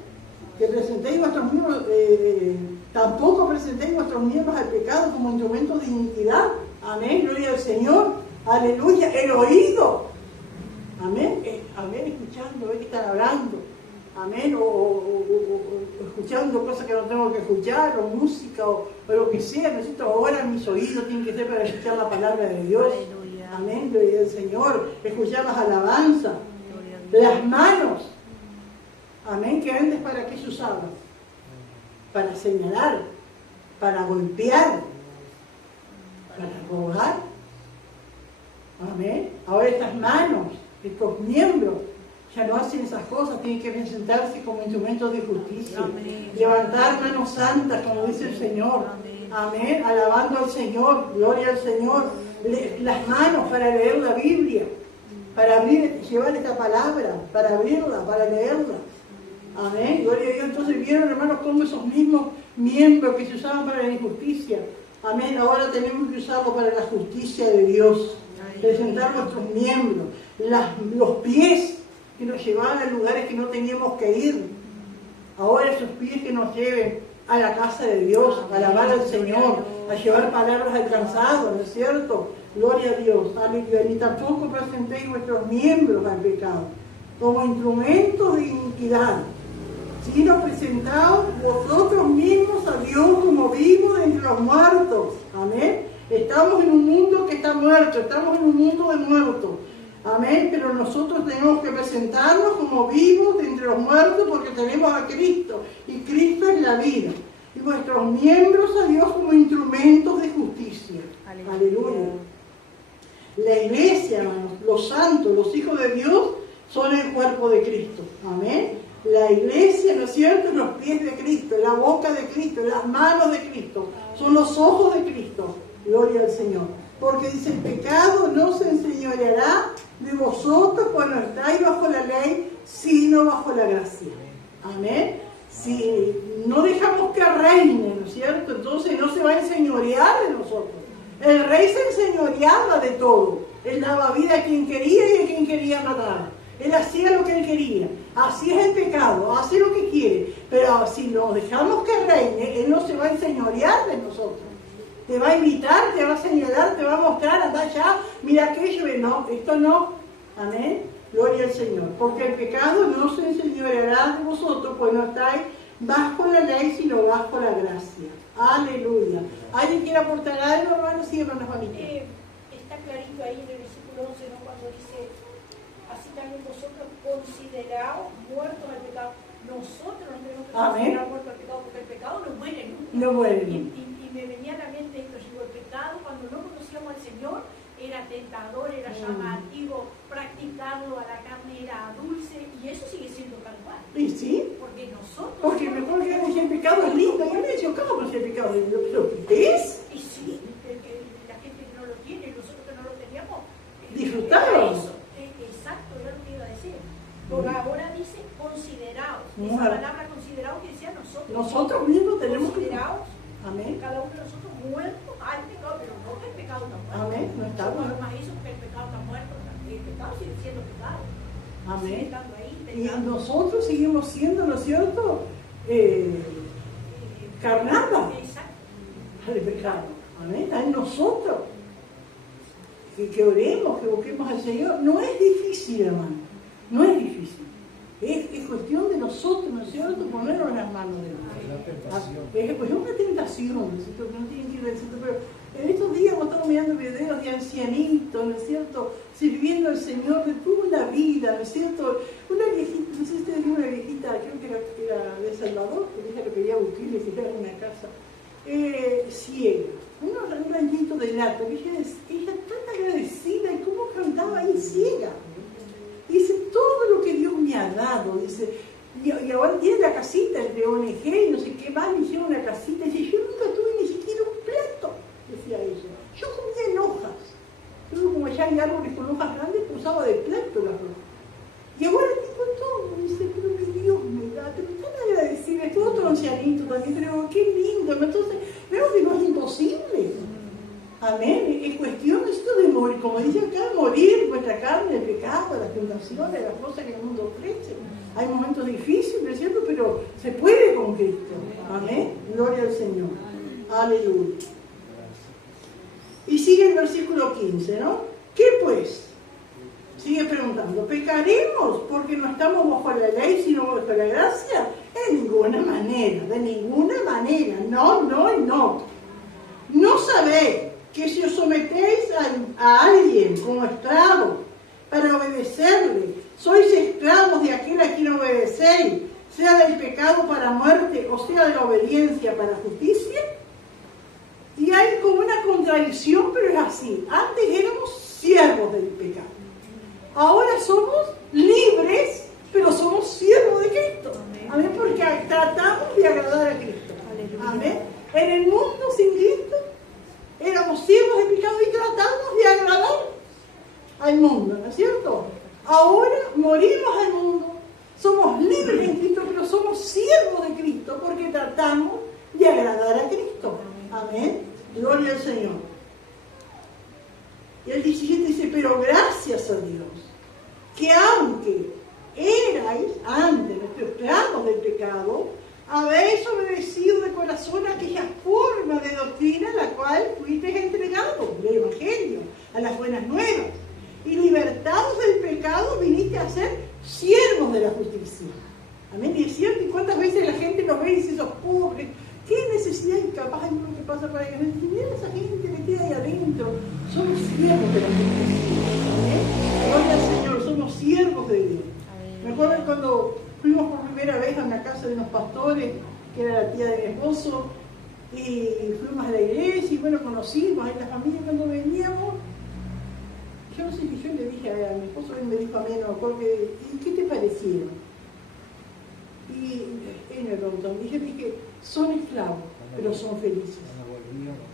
Que presentéis vuestros miembros, tampoco presentéis vuestros miembros al pecado como instrumentos de iniquidad. Amén. Gloria al Señor. Aleluya. El oído. Amén. Amén. Escuchando, que están hablando. Amén. O escuchando cosas que no tengo que escuchar, o música, o lo que sea. Necesito ahora mis oídos tienen que ser para escuchar la palabra de Dios. Aleluya. Amén. Gloria al Señor. Escuchar las alabanzas. Las manos. Amén. Que antes para qué se usaban. Para señalar. Para golpear. Para robar. Amén. Ahora estas manos, estos miembros, ya no hacen esas cosas, tienen que presentarse como instrumentos de justicia. Amén. Levantar manos santas, como dice el Señor. Amén. Alabando al Señor, gloria al Señor. Las manos para leer la Biblia, para llevar esta palabra, para abrirla, para leerla. Amén. Gloria a Dios. Entonces vieron, hermanos, cómo esos mismos miembros que se usaban para la injusticia, amén, ahora tenemos que usarlo para la justicia de Dios. Presentar nuestros miembros, los pies que nos llevaban a lugares que no teníamos que ir. Ahora esos pies que nos lleven a la casa de Dios, a alabar al Señor, a llevar palabras alcanzadas, ¿no es cierto? Gloria a Dios. Aleluya. Ni tampoco presentéis vuestros miembros al pecado como instrumentos de iniquidad, sino presentaos vosotros mismos a Dios como vivos entre los muertos. Amén. Estamos en un mundo que está muerto, estamos en un mundo de muertos. Amén. Pero nosotros tenemos que presentarnos como vivos entre los muertos porque tenemos a Cristo. Y Cristo es la vida. Y vuestros miembros a Dios como instrumentos de justicia. Aleluya. La iglesia, hermanos, los santos, los hijos de Dios, son el cuerpo de Cristo. Amén. La iglesia, ¿no es cierto?, los pies de Cristo, la boca de Cristo, las manos de Cristo, son los ojos de Cristo. Gloria al Señor. Porque dice, el pecado no se enseñoreará de vosotros cuando estáis bajo la ley, sino bajo la gracia. Amén. Si no dejamos que reine, ¿no es cierto? Entonces no se va a enseñorear de nosotros. El rey se enseñoreaba de todo. Él daba vida a quien quería y a quien quería matar. Él hacía lo que él quería. Así es el pecado, hace lo que quiere. Pero si nos dejamos que reine, él no se va a enseñorear de nosotros. Te va a invitar, te va a señalar, te va a mostrar, anda allá, mira aquello, no, esto no. Amén. Gloria al Señor. Porque el pecado no se enseñoreará de vosotros, pues no estáis bajo la ley, sino bajo la gracia. Aleluya. ¿Alguien quiere aportar algo, hermano? Sí, hermano Juanita. Está clarito ahí en el versículo 11, ¿no? Cuando dice, así también vosotros consideraos muertos al pecado. Nosotros nos tenemos que considerar muertos al pecado, porque el pecado no muere nunca. No muere. Y me venía a la mente esto, digo, el pecado cuando no conocíamos al Señor era tentador, era llamativo, practicarlo a la carne era dulce, y eso sigue siendo tal cual. ¿Y sí? Porque nosotros... Porque mejor que decir el pecado es lindo. Yo me decía, ¿cómo que el pecado es lindo? ¿Pero qué es? Y sí, la gente que no lo tiene, nosotros que no lo teníamos... Disfrutábamos. Exacto, era lo que iba a decir. Porque ahora dice consideraos. Esa palabra consideraos que decía nosotros. Nosotros mismos tenemos que... Consideraos, Amén. cada uno de nosotros muertos al pecado, pero no que el pecado está muerto. Amén, no está muerto. No más eso que el pecado está muerto, el pecado sigue siendo pecado. Amén. Sigue estando ahí, Y nosotros seguimos siendo, ¿no es cierto? Carnada Exacto. al pecado. Amén. Está en nosotros. Que oremos, que busquemos al Señor. No es difícil, hermano. No es difícil. Es cuestión de nosotros, ¿no es cierto? Ponernos en las manos de Dios. Es una tentación, ¿no es cierto? No tiene que ir, ¿no es cierto? Pero en estos días hemos estado mirando videos de ancianitos, ¿no es cierto? Sirviendo al Señor de toda una vida, ¿no es cierto? Una viejita, no sé si ustedes vieron una viejita, creo que era de Salvador, que ella lo quería buscar y le quería una casa, ciega, un ranchito de lata, que ella tan agradecida y cómo cantaba ahí ciega. Dice, todo lo que Dios me ha dado, dice, y ahora tiene la casita de ONG y no sé qué más, me hicieron una casita, y dice, yo nunca tuve ni siquiera un plato, decía ella, yo comía en hojas, luego como allá hay árboles con hojas grandes, pues usaba de plato las hojas, y ahora tengo todo, dice, pero mi Dios me da, pero tan agradecida, es todo otro ancianito también, pero qué lindo, ¿no? Entonces, vemos que no es imposible. Amén. Es cuestión esto de morir, como dice acá, morir nuestra carne, el pecado, las tentaciones, las cosas que el mundo ofrece. Hay momentos difíciles, ¿no es cierto? Pero se puede con Cristo. Amén. Gloria al Señor. Aleluya. Y sigue el versículo 15, ¿no? ¿Qué pues? Sigue preguntando, ¿pecaremos porque no estamos bajo la ley sino bajo la gracia? De ninguna manera, de ninguna manera. No, no y no. ¿No sabéis que si os sometéis a alguien como esclavo para obedecerle, sois esclavos de aquel a quien obedecéis, sea del pecado para muerte o sea de la obediencia para justicia? Y hay como una contradicción, pero es así. Antes éramos siervos del pecado. Ahora somos libres, pero somos siervos de Cristo. Amén, porque tratamos de agradar a Cristo. Amén. En el mundo sin Cristo éramos siervos de pecado y tratamos de agradar al mundo, ¿no es cierto? Ahora morimos al mundo, somos libres en Cristo, pero somos siervos de Cristo porque tratamos de agradar a Cristo. Amén. Gloria al Señor. Y el 17 dice, pero gracias a Dios, que aunque erais antes nuestros esclavos del pecado, habéis obedecido de corazón a aquella forma de doctrina a la cual fuisteis entregados, el Evangelio, a las buenas nuevas. Y libertados del pecado, viniste a ser siervos de la justicia. Amén. Y es cierto, y cuántas veces la gente nos ve y dice, esos pobres, qué necesidad y capaz hay uno que pasa por ahí. Mira esa gente que queda ahí adentro. Somos siervos de la justicia. Amén. Gloria al Señor, somos siervos de Dios. Me acuerdo cuando fuimos por primera vez a una casa de unos pastores, que era la tía de mi esposo, y fuimos a la iglesia y bueno, conocimos a la familia cuando veníamos. Yo no sé si yo le dije a mi esposo, él me dijo a mí, no me acuerdo, ¿y qué te parecieron? Y él me preguntó, y yo dije, son esclavos, pero son felices.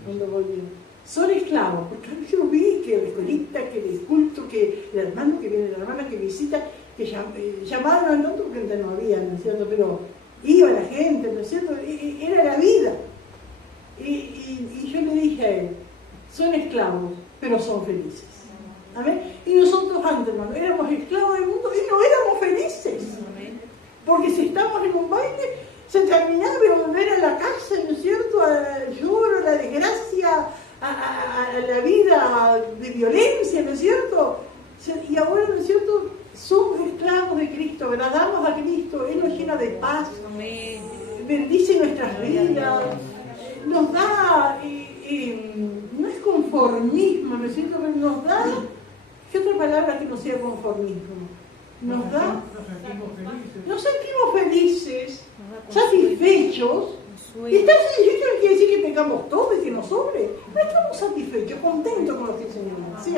Cuando volvieron. Son esclavos, porque yo vi que la escuelita, que el culto, que el hermano que viene, la hermana que visita, que llamaron a otro que antes no había, ¿no es cierto? Pero iba la gente, ¿no es cierto? Era la vida. Y yo le dije a él, son esclavos, pero son felices. ¿Amén? Y nosotros antes, hermano, éramos esclavos del mundo y no éramos felices. Porque si estamos en un baile, se terminaba de volver a la casa, ¿no es cierto? Al lloro, a la desgracia, a la vida de violencia, ¿no es cierto? Y ahora, ¿no es cierto? Somos esclavos de Cristo, agradamos a Cristo, Él nos llena de paz, bendice nuestras vidas, nos da, no es conformismo, ¿no es cierto? Pero nos da, ¿qué otra palabra que no sea conformismo? Nos da, nos sentimos felices, satisfechos. Y estar satisfechos no quiere decir que tengamos todo y que nos sobre. No estamos satisfechos, contentos con lo que el Señor nos da. Sí,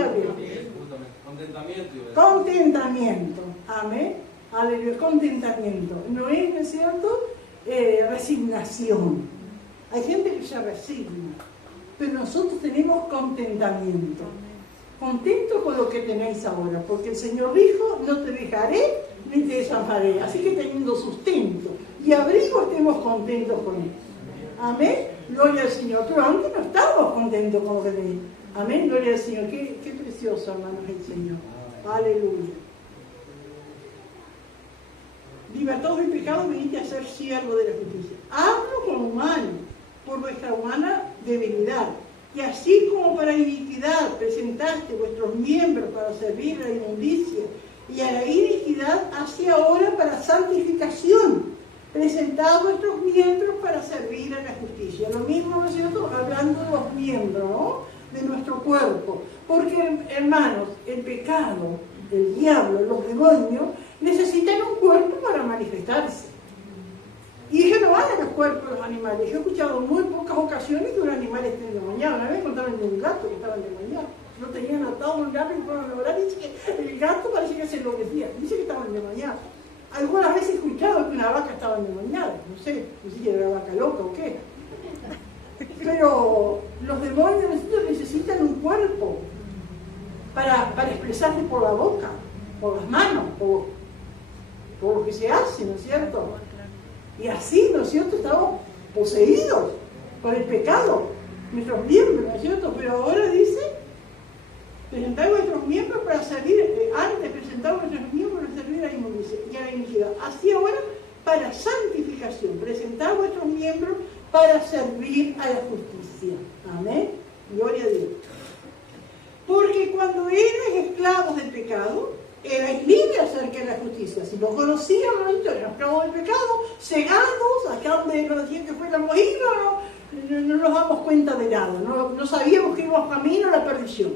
contentamiento. Amén. Aleluya. Contentamiento. No es cierto resignación. Hay gente que se resigna, pero nosotros tenemos contentamiento. Contentos con lo que tenéis ahora, porque el Señor dijo, no te dejaré ni te desampararé. Así que teniendo sustento y abrigo, estemos contentos con Él. Amén, gloria al Señor. Pero antes no estábamos contentos con lo que teníamos. Amén, gloria al Señor. Qué precioso, hermanos, el Señor. Aleluya. Libertados del pecado, veniste a ser siervo de la justicia. Hablo como humano, por vuestra humana debilidad. Y así como para iniquidad presentaste vuestros miembros para servir a la inmundicia, y a la iniquidad así ahora para santificación. Presentad vuestros miembros para servir a la justicia. Lo mismo, ¿no es cierto? Hablando de los miembros, ¿no? De nuestro cuerpo. Porque, hermanos, el pecado, el diablo, los demonios, necesitan un cuerpo para manifestarse. Y ellos no van a los cuerpos de los animales. Yo he escuchado en muy pocas ocasiones que un animal esté endemoniado. Una vez contaron de un gato que estaba endemoniado. Lo tenían atado a un gato y fueron a orar y dice que el gato parecía que se enloquecía. Dice que estaba endemoniado. Algunas veces he escuchado que una vaca estaba endemoniada. No sé si era vaca loca o qué. Pero los demonios necesitan un cuerpo para expresarse por la boca, por las manos, por lo que se hace, ¿no es cierto? Y así, ¿no es cierto?, estamos poseídos por el pecado, nuestros miembros, ¿no es cierto? Pero ahora dice, presentad vuestros miembros para servir, antes presentad vuestros miembros para servir a la inmundicia y a la iniquidad. Así ahora, para santificación, presentad vuestros miembros para servir a la justicia. Amén. Gloria a Dios. Porque cuando erais esclavos del pecado, erais libres acerca de la justicia. Si no conocíamos, eran esclavos del pecado, cegados, acá donde nos decían que fuéramos hijos, no nos damos cuenta de nada, no sabíamos que íbamos camino a la perdición.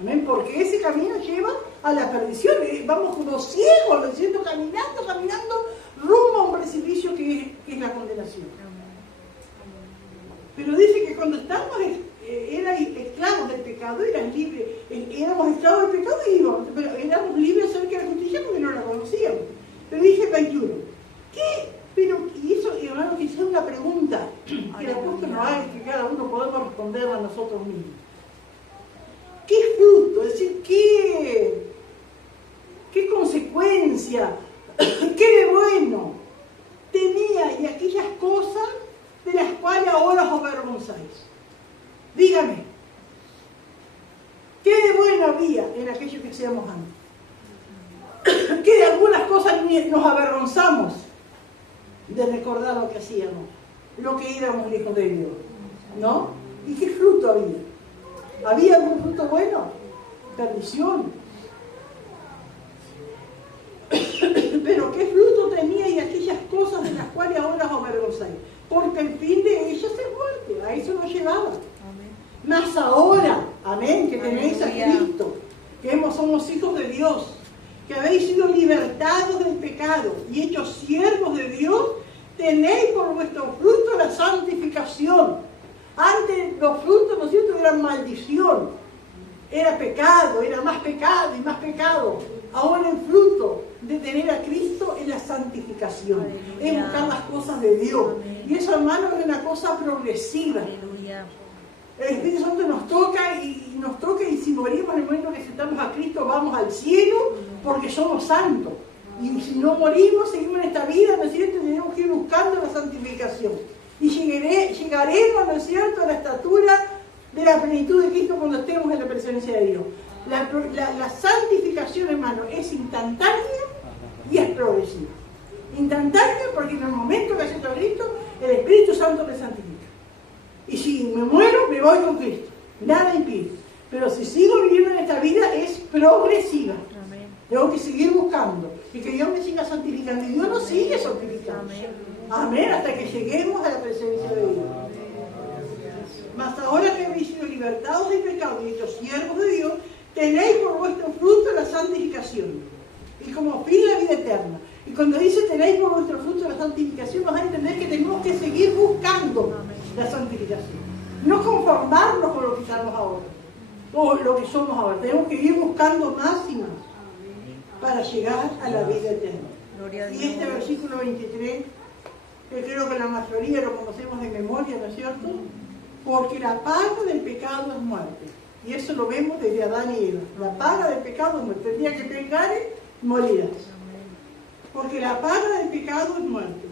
Amén, porque ese camino lleva a la perdición. Vamos como ciegos, ¿no es cierto? Caminando rumbo a un precipicio que es la condenación. Pero dice que cuando estábamos eran esclavos del pecado, eran libres, éramos esclavos del pecado y íbamos, pero éramos libres acerca de la justicia porque no la conocíamos. Pero dice el 21, ¿qué? Pero, y eso, hermano, que es una pregunta que el apóstol nos haga y que cada uno podemos responderla a nosotros mismos. ¿Qué fruto? Es decir, ¿qué consecuencia? ¿Qué de bueno tenía y aquellas cosas de las cuales ahora os avergonzáis? Dígame, ¿qué de bueno había en aquello que hacíamos antes? ¿Qué de algunas cosas nos avergonzamos de recordar lo que hacíamos, lo que éramos hijos de Dios? ¿No? ¿Y qué fruto había? ¿Había algún fruto bueno? Perdición. Pero ¿qué fruto tenía y aquellas cosas de las cuales ahora os avergonzáis? Porque el fin de ellas es muerte, a eso nos llevaba. Más ahora, amén, que tenéis a Cristo, que somos hijos de Dios, que habéis sido libertados del pecado y hechos siervos de Dios, tenéis por vuestro fruto la santificación. Antes los frutos, ¿no es cierto?, eran maldición, era pecado, era más pecado y más pecado. Ahora el fruto de tener a Cristo es la santificación, es buscar las cosas de Dios. Y eso, hermano, es una cosa progresiva. El Espíritu Santo nos toca y si morimos en el momento que aceptamos a Cristo, vamos al cielo porque somos santos. Y si no morimos, seguimos en esta vida, ¿no es cierto? Tenemos que ir buscando la santificación. Y llegaremos, ¿no es cierto?, a la estatura de la plenitud de Cristo cuando estemos en la presencia de Dios. La santificación, hermano, es instantánea y es progresiva. Instantánea porque en el momento que acepto a Cristo, el Espíritu Santo me santifica. Y si me muero, me voy con Cristo. Nada impide. Pero si sigo viviendo en esta vida, es progresiva. Amén. Tengo que seguir buscando. Y que Dios me siga santificando. Y Dios nos sigue santificando. Amén. Amén. Hasta que lleguemos a la presencia de Dios. Mas ahora que habéis sido libertados del pecado y hechos siervos de Dios, tenéis por vuestro fruto la santificación. Y como fin la vida eterna. Y cuando dice tenéis por vuestro fruto la santificación, vas a entender que tenemos que seguir buscando la santificación. No conformarnos con lo que estamos ahora, o lo que somos ahora. Tenemos que ir buscando más y más para llegar a la vida eterna. Gloria a Dios. Y este versículo 23, que creo que la mayoría lo conocemos de memoria, ¿no es cierto? Porque la paga del pecado es muerte. Y eso lo vemos desde Adán y Eva. La paga del pecado es muerte. El día que pecares, morirás. Porque la paga del pecado es muerte.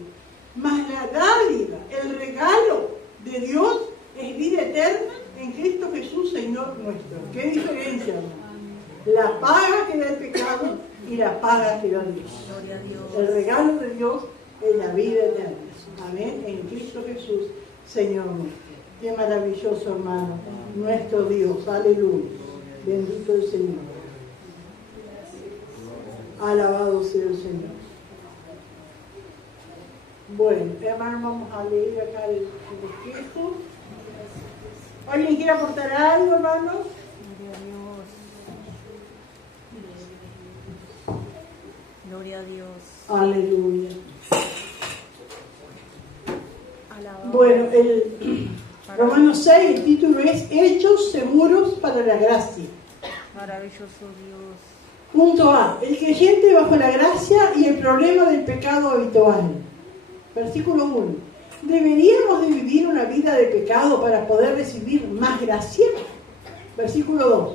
Mas la dádiva, el regalo de Dios es vida eterna en Cristo Jesús, Señor nuestro. ¿Qué diferencia, hermano? La paga que da el pecado y la paga que da Dios. Gloria a Dios. El regalo de Dios es la vida eterna. Amén. En Cristo Jesús, Señor nuestro. Qué maravilloso, hermano. Nuestro Dios. Aleluya. Bendito el Señor. Alabado sea el Señor. Bueno, hermano, vamos a leer acá el espejo. ¿Alguien quiere aportar algo, hermano? Gloria a Dios. Gloria a Dios. Aleluya. Alabado. Bueno, el Romanos 6, el título es Hechos seguros para la gracia. Maravilloso Dios. Punto A. El creyente bajo la gracia y el problema del pecado habitual. Versículo 1. ¿Deberíamos de vivir una vida de pecado para poder recibir más gracia? Versículo 2.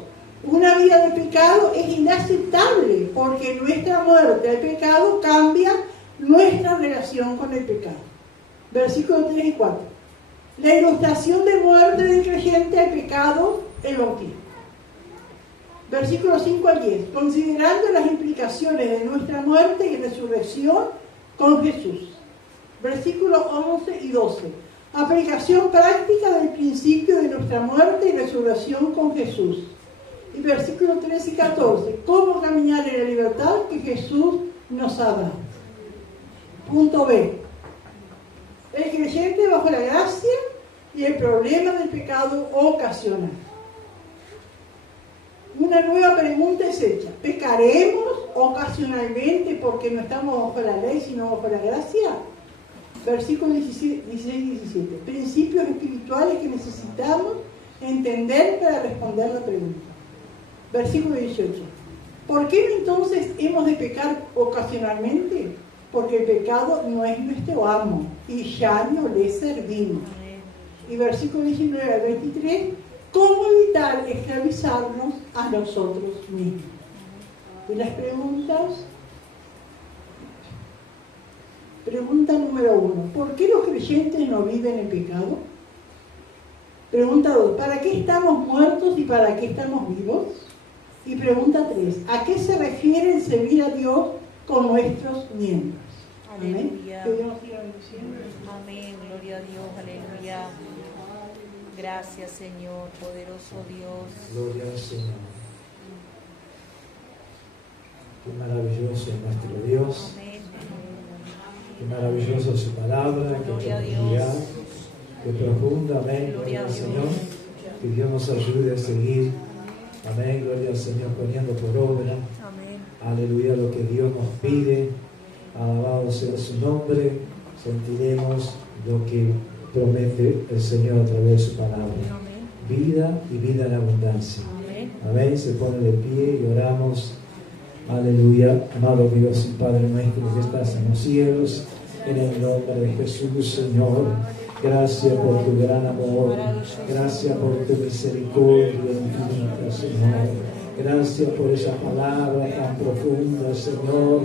Una vida de pecado es inaceptable porque nuestra muerte al pecado cambia nuestra relación con el pecado. Versículos 3 y 4. La ilustración de muerte del creyente al pecado, el bautismo. Versículos 5 al 10. Considerando las implicaciones de nuestra muerte y resurrección con Jesús. Versículos 11 y 12. Aplicación práctica del principio de nuestra muerte y resurrección con Jesús. Y versículos 13 y 14. Cómo caminar en la libertad que Jesús nos ha dado. Punto B. El creyente bajo la gracia y el problema del pecado ocasional. Una nueva pregunta es hecha. ¿Pecaremos ocasionalmente porque no estamos bajo la ley sino bajo la gracia? Versículos 16 y 17. Principios espirituales que necesitamos entender para responder la pregunta. Versículo 18. ¿Por qué entonces hemos de pecar ocasionalmente? Porque el pecado no es nuestro amo y ya no le servimos. Y versículo 19 al 23. ¿Cómo evitar esclavizarnos a nosotros mismos? Y las preguntas. Pregunta número 1. ¿Por qué los creyentes no viven en pecado? Pregunta 2. ¿Para qué estamos muertos y para qué estamos vivos? Y pregunta 3. ¿A qué se refiere el servir a Dios con nuestros miembros? Aleluya. Que Dios siga bendiciendo. Amén. Gloria a Dios. Aleluya. Gracias, Señor. Poderoso Dios. Gloria al Señor. Qué maravilloso es nuestro Dios. Amén. Qué maravilloso es su palabra. Qué Gloria a profundidad. Dios. Qué profunda. Amén. Gloria Gloria a al Dios. Señor. Que Dios nos ayude a seguir. Amén. Gloria al Señor poniendo por obra. Amén. Aleluya lo que Dios nos pide. Alabado sea su nombre. Sentiremos lo que promete el Señor a través de su palabra. Amén. Vida y vida en abundancia. Amén. Amén. Se pone de pie y oramos. Aleluya. Amado Dios y Padre nuestro que estás en los cielos, en el nombre de Jesús, Señor. Gracias por tu gran amor. Gracias por tu misericordia infinita, Señor. Gracias gracias por esa palabra tan profunda, Señor,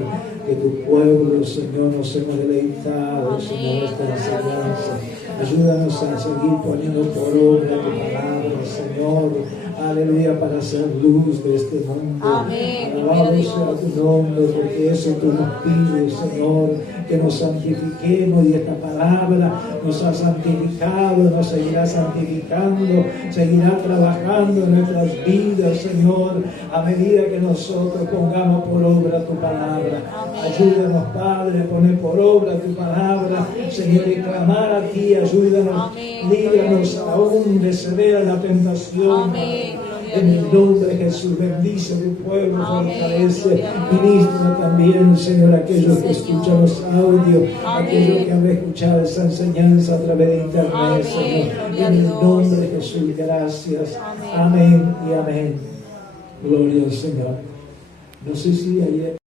que tu pueblo, Señor, nos hemos deleitado, Señor, esta enseñanza. Ayúdanos a seguir poniendo por obra tu palabra, Señor. Aleluya, para hacer luz de este mundo. Alabado sea tu nombre, porque eso tú nos pides, Señor, que nos santifiquemos, y esta palabra nos ha santificado, nos seguirá santificando, seguirá trabajando en nuestras vidas, Señor, a medida que nosotros pongamos por obra tu palabra. Ayúdanos, Padre, a poner por obra tu palabra, Señor, y clamar a ti. Ayúdanos, líbranos aún de ceder a la tentación. En el nombre de Jesús, bendice a tu pueblo, fortalece, ministra también, Señor, aquellos que escuchan los audios, aquellos que han escuchado esa enseñanza a través de internet, Señor. En el nombre de Jesús, gracias. Amén y amén. Gloria al Señor. No sé si ayer